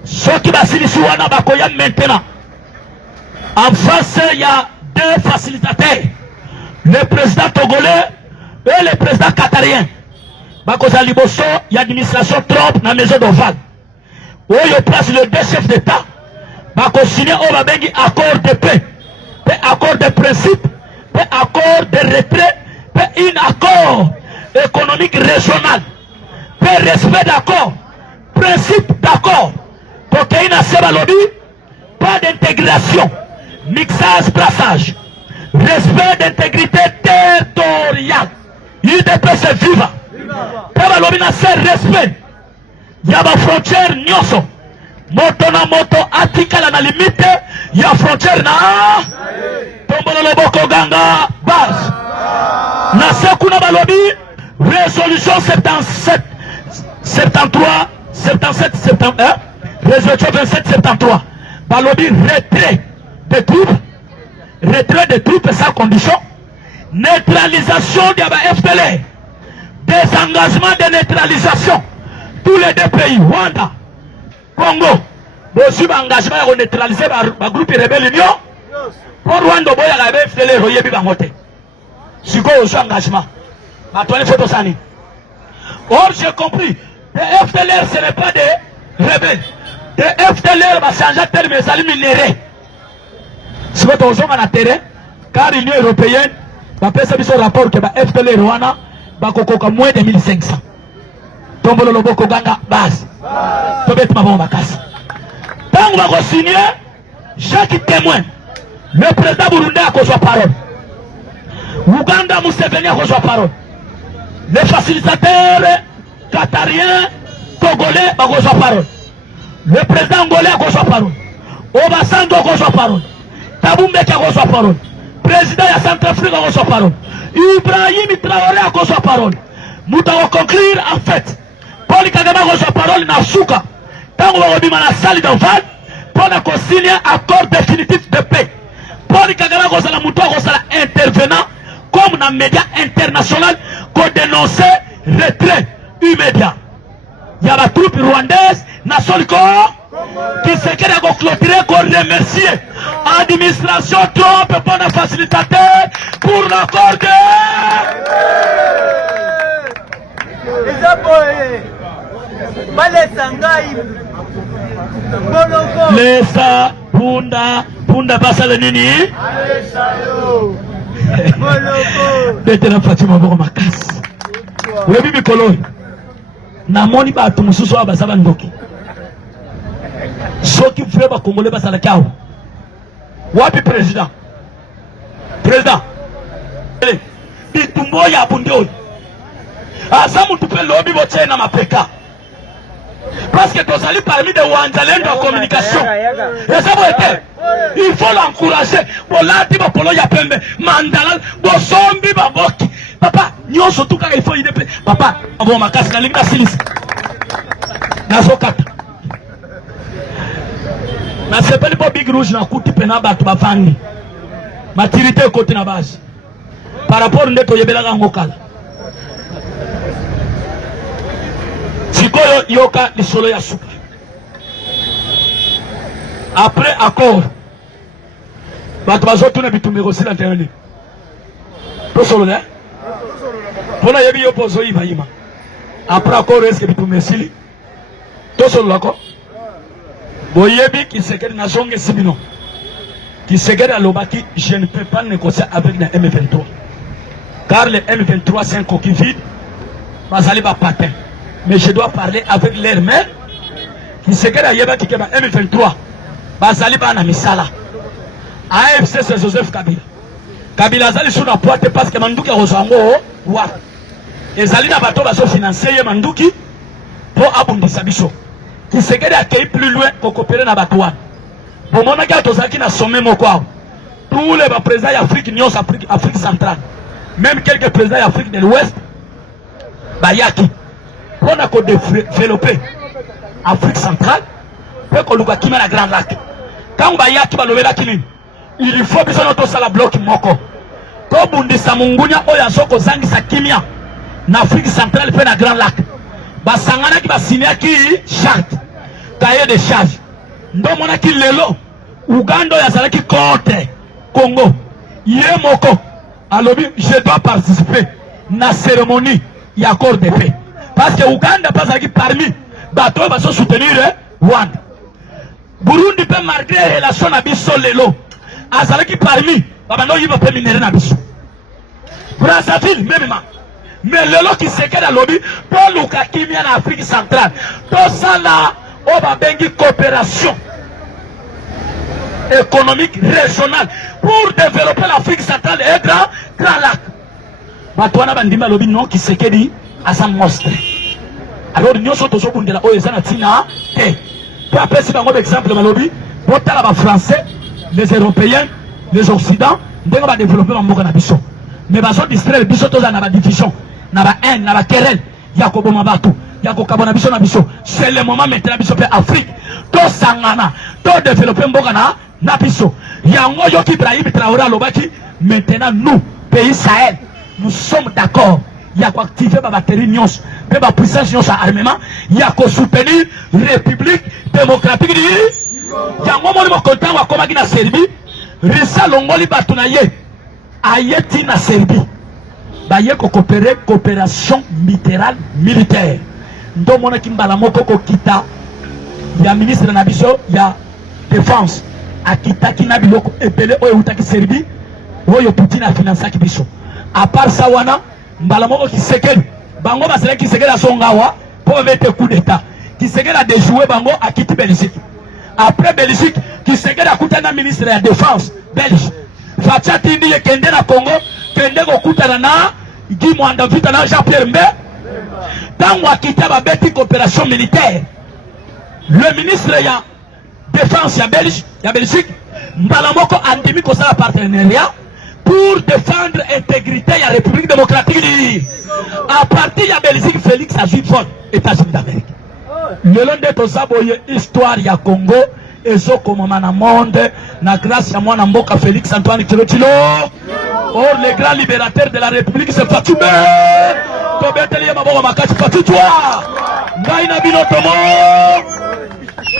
soki basilisi wana bakoya maintenant en face ya deux facilitateurs, le président togolais et le président qatarien. Bakoza liboso ya administration Trump na maison d'Oval oyo place le deux chefs d'état bakosigner o babengi accord de paix pe accord de principe pe accord de retrait pe un accord économique régional pe respect d'accord principe d'accord pour qu'il y ait un lobby pas d'intégration mixage brassage respect d'intégrité territoriale UDPS viva. Peba lobina c'est respect. Y'a ma frontière nyoso. Moto na moto atikala na limite ya frontière na tombolo loboko ganga base. Na sekuna balobi résolution 77 résolution 27-73 balobi retrait des troupes sans condition, neutralisation de la FPL, désengagement de neutralisation tous les deux pays, Rwanda, Congo, reçu engagement à neutraliser le groupe rebelle Union. Pour Rwanda, il y a la FPL, il y a si vous avez un engagement, or j'ai compris, les FPLR ce n'est pas des rebelles. Les FPLR va changer de terme, mais ça les minéraux. Si vous avez un terrain, car l'Union européenne va faire ce rapport que les FPLR Rwanda va coca moins de 1500. Tombolo loboko ganga base. Tobet ma bomba casse. Tant on va signer, chaque témoin, le président burundais a reçu parole. Ouganda Museveni a reçu parole. Les facilitateurs qatariens, togolais a reçu parole. Le président angolais a reçu parole. Obasanjo a reçu parole. Tabumbeki a reçu parole. Président de Centrafrique a reçu parole. Ibrahim Traoré a reçu parole. Nous devons conclure en fait. Paul Kagame a reçu parole dans Souka. Tant qu'on va remettre la salle d'enfant, pour signer un accord définitif de paix. Paul Kagame a reçu la intervenant comme dans les médias internationaux pour dénoncer le retrait immédiat. Il y a la troupe rwandaise, qui se crée à clôturer, qu'on remercie l'administration Trump pour le facilitateur pour l'accord de... Lesa, Punda Basale Nini. Betena Fatima Boko Makasi. Webi Mikolo. Namoni ba tumususu wa basaba ndoki. Soki freba Congolais basala kao. Wapi président? Président. Bitumbo ya bundio. Asamu tupe lobby boche na mapeka. Parce que tu as parmi des Wanzalènes de communication. Et ça va être. Il faut l'encourager. Pour l'anti, pour l'yapembe, mandala, pour sombi, baboki. Papa, nous surtout quand il faut y déplacer. Papa, bon, ma casse, la ligne de silis. Nazokata. Na sepeli po big rouge na kuti pena batu bafani. Maturité côté na base. Par rapport ndeto yebela ngokala. Sikoyo yoka lisolo ya soupe. Après accord, batu bazotuna bitumiko sila tayoni. To solo ne? Pona yebi yo pozo ima. Après accord est-ce que bitumesili? To solo lako? Boyebi qui se quede na zonge simino. Qui se quede à l'obaki, je ne peux pas négocier avec le M23. Car le M23 c'est un coquille vide. Bazali ba patin. Mais je dois parler avec leur mère qui se quede à Yeba qui est M23. Bazali ba na misala. AFC c'est Joseph Kabila. Kabila zali sur la pointe parce que Manduki a reçu wa. Et zali na bateau baso financier Manduki pour abondisa biso. Qui se quede à qui plus loin pour coopérer na batouane. Pour mon gars tozaki na sommet moko. Tous les présidents d'Afrique, Afrique centrale, même quelques présidents d'Afrique de l'Ouest, bayaki. Pour développer l'Afrique centrale, pour qu'on ait la Grande Lac. Quand bayaki va lever la kilim, il faut que notre sala bloc moko. Comme on dit ça, mungunya oya soko zangi sa kimia, en Afrique centrale pour la Grande Lac. Basangana qui va signer qui charte, cahier de charge. Ndomona ki lelo Uganda ya salaki contre Congo Yemoko alobi je dois participer na cérémonie ya accord de paix parce que Uganda pas salaki parmi bato ba so soutenir Rwanda. Burundi pe malgré relation na biso lelo azalaki parmi babano yiba pe minere na biso Brazzaville même mais lelo qui se keda lobby pour luka kimia na Afrique centrale to sala on va bengi coopération économique régionale pour développer l'Afrique centrale et Grand Lac. Batouana bandima lobi non qui se dit à sa monstre. Alors nous sommes tous au bout de la OESA Tina. Puis après si un exemple malobi, botala ba français, les Européens, les Occidentaux, on va développer mon mot biso. Mais baso distraire biso tous na ba division, na ba haine, na ba querelle, yakobo mabatu, yako kabona biso na biso. C'est le moment maintenant biso pe Afrique, to sangana, to développer mboka na biso. Yango yo ki Ibrahim Traoré lobaki, maintenant nous pays Sahel, nous sommes d'accord. Il y a quoi activer ma batterie nyons, ma puissance nyons à armement, il y a quoi soutenir République démocratique du. Il y a un moment où content ou comme na Serbie, Rissa Longoli Batunaye, Ayeti na Serbie, Baye ko coopérer coopération militaire. Ndo mona kimbala moko ko kita, il y a ministre na biso, il y a défense, akita ki na biloko epele oyo utaki Serbie, oyo Poutine a financé ki biso. À part ça wana Mbalamoko qui sekeli bango basela qui sekeli songawa pour mettre coup d'état qui sekeli a déjoué bango a quitté Belgique après Belgique qui sekeli a kutana ministre de la défense belge Fatia Tindi kende na Congo kende ko kutana na Guy Mwanda vita na Jean-Pierre Mbe tango a quitté ba beti coopération militaire le ministre ya défense ya Belgique Mbalamoko andimi ko sala partenariat pour défendre l'intégrité de la République démocratique. À partir de la Belgique, Félix a joué vote États-Unis d'Amérique. Le long de tout ça, l'histoire du Congo, et ce comme dans le monde, na grâce à moi, Namboka Félix Antoine Kilotilo. Or, le grand libérateur de la République, c'est Fatou Mbe. Tobeteli Maboko Makati Fatou Toi. Ngaina Binotomo.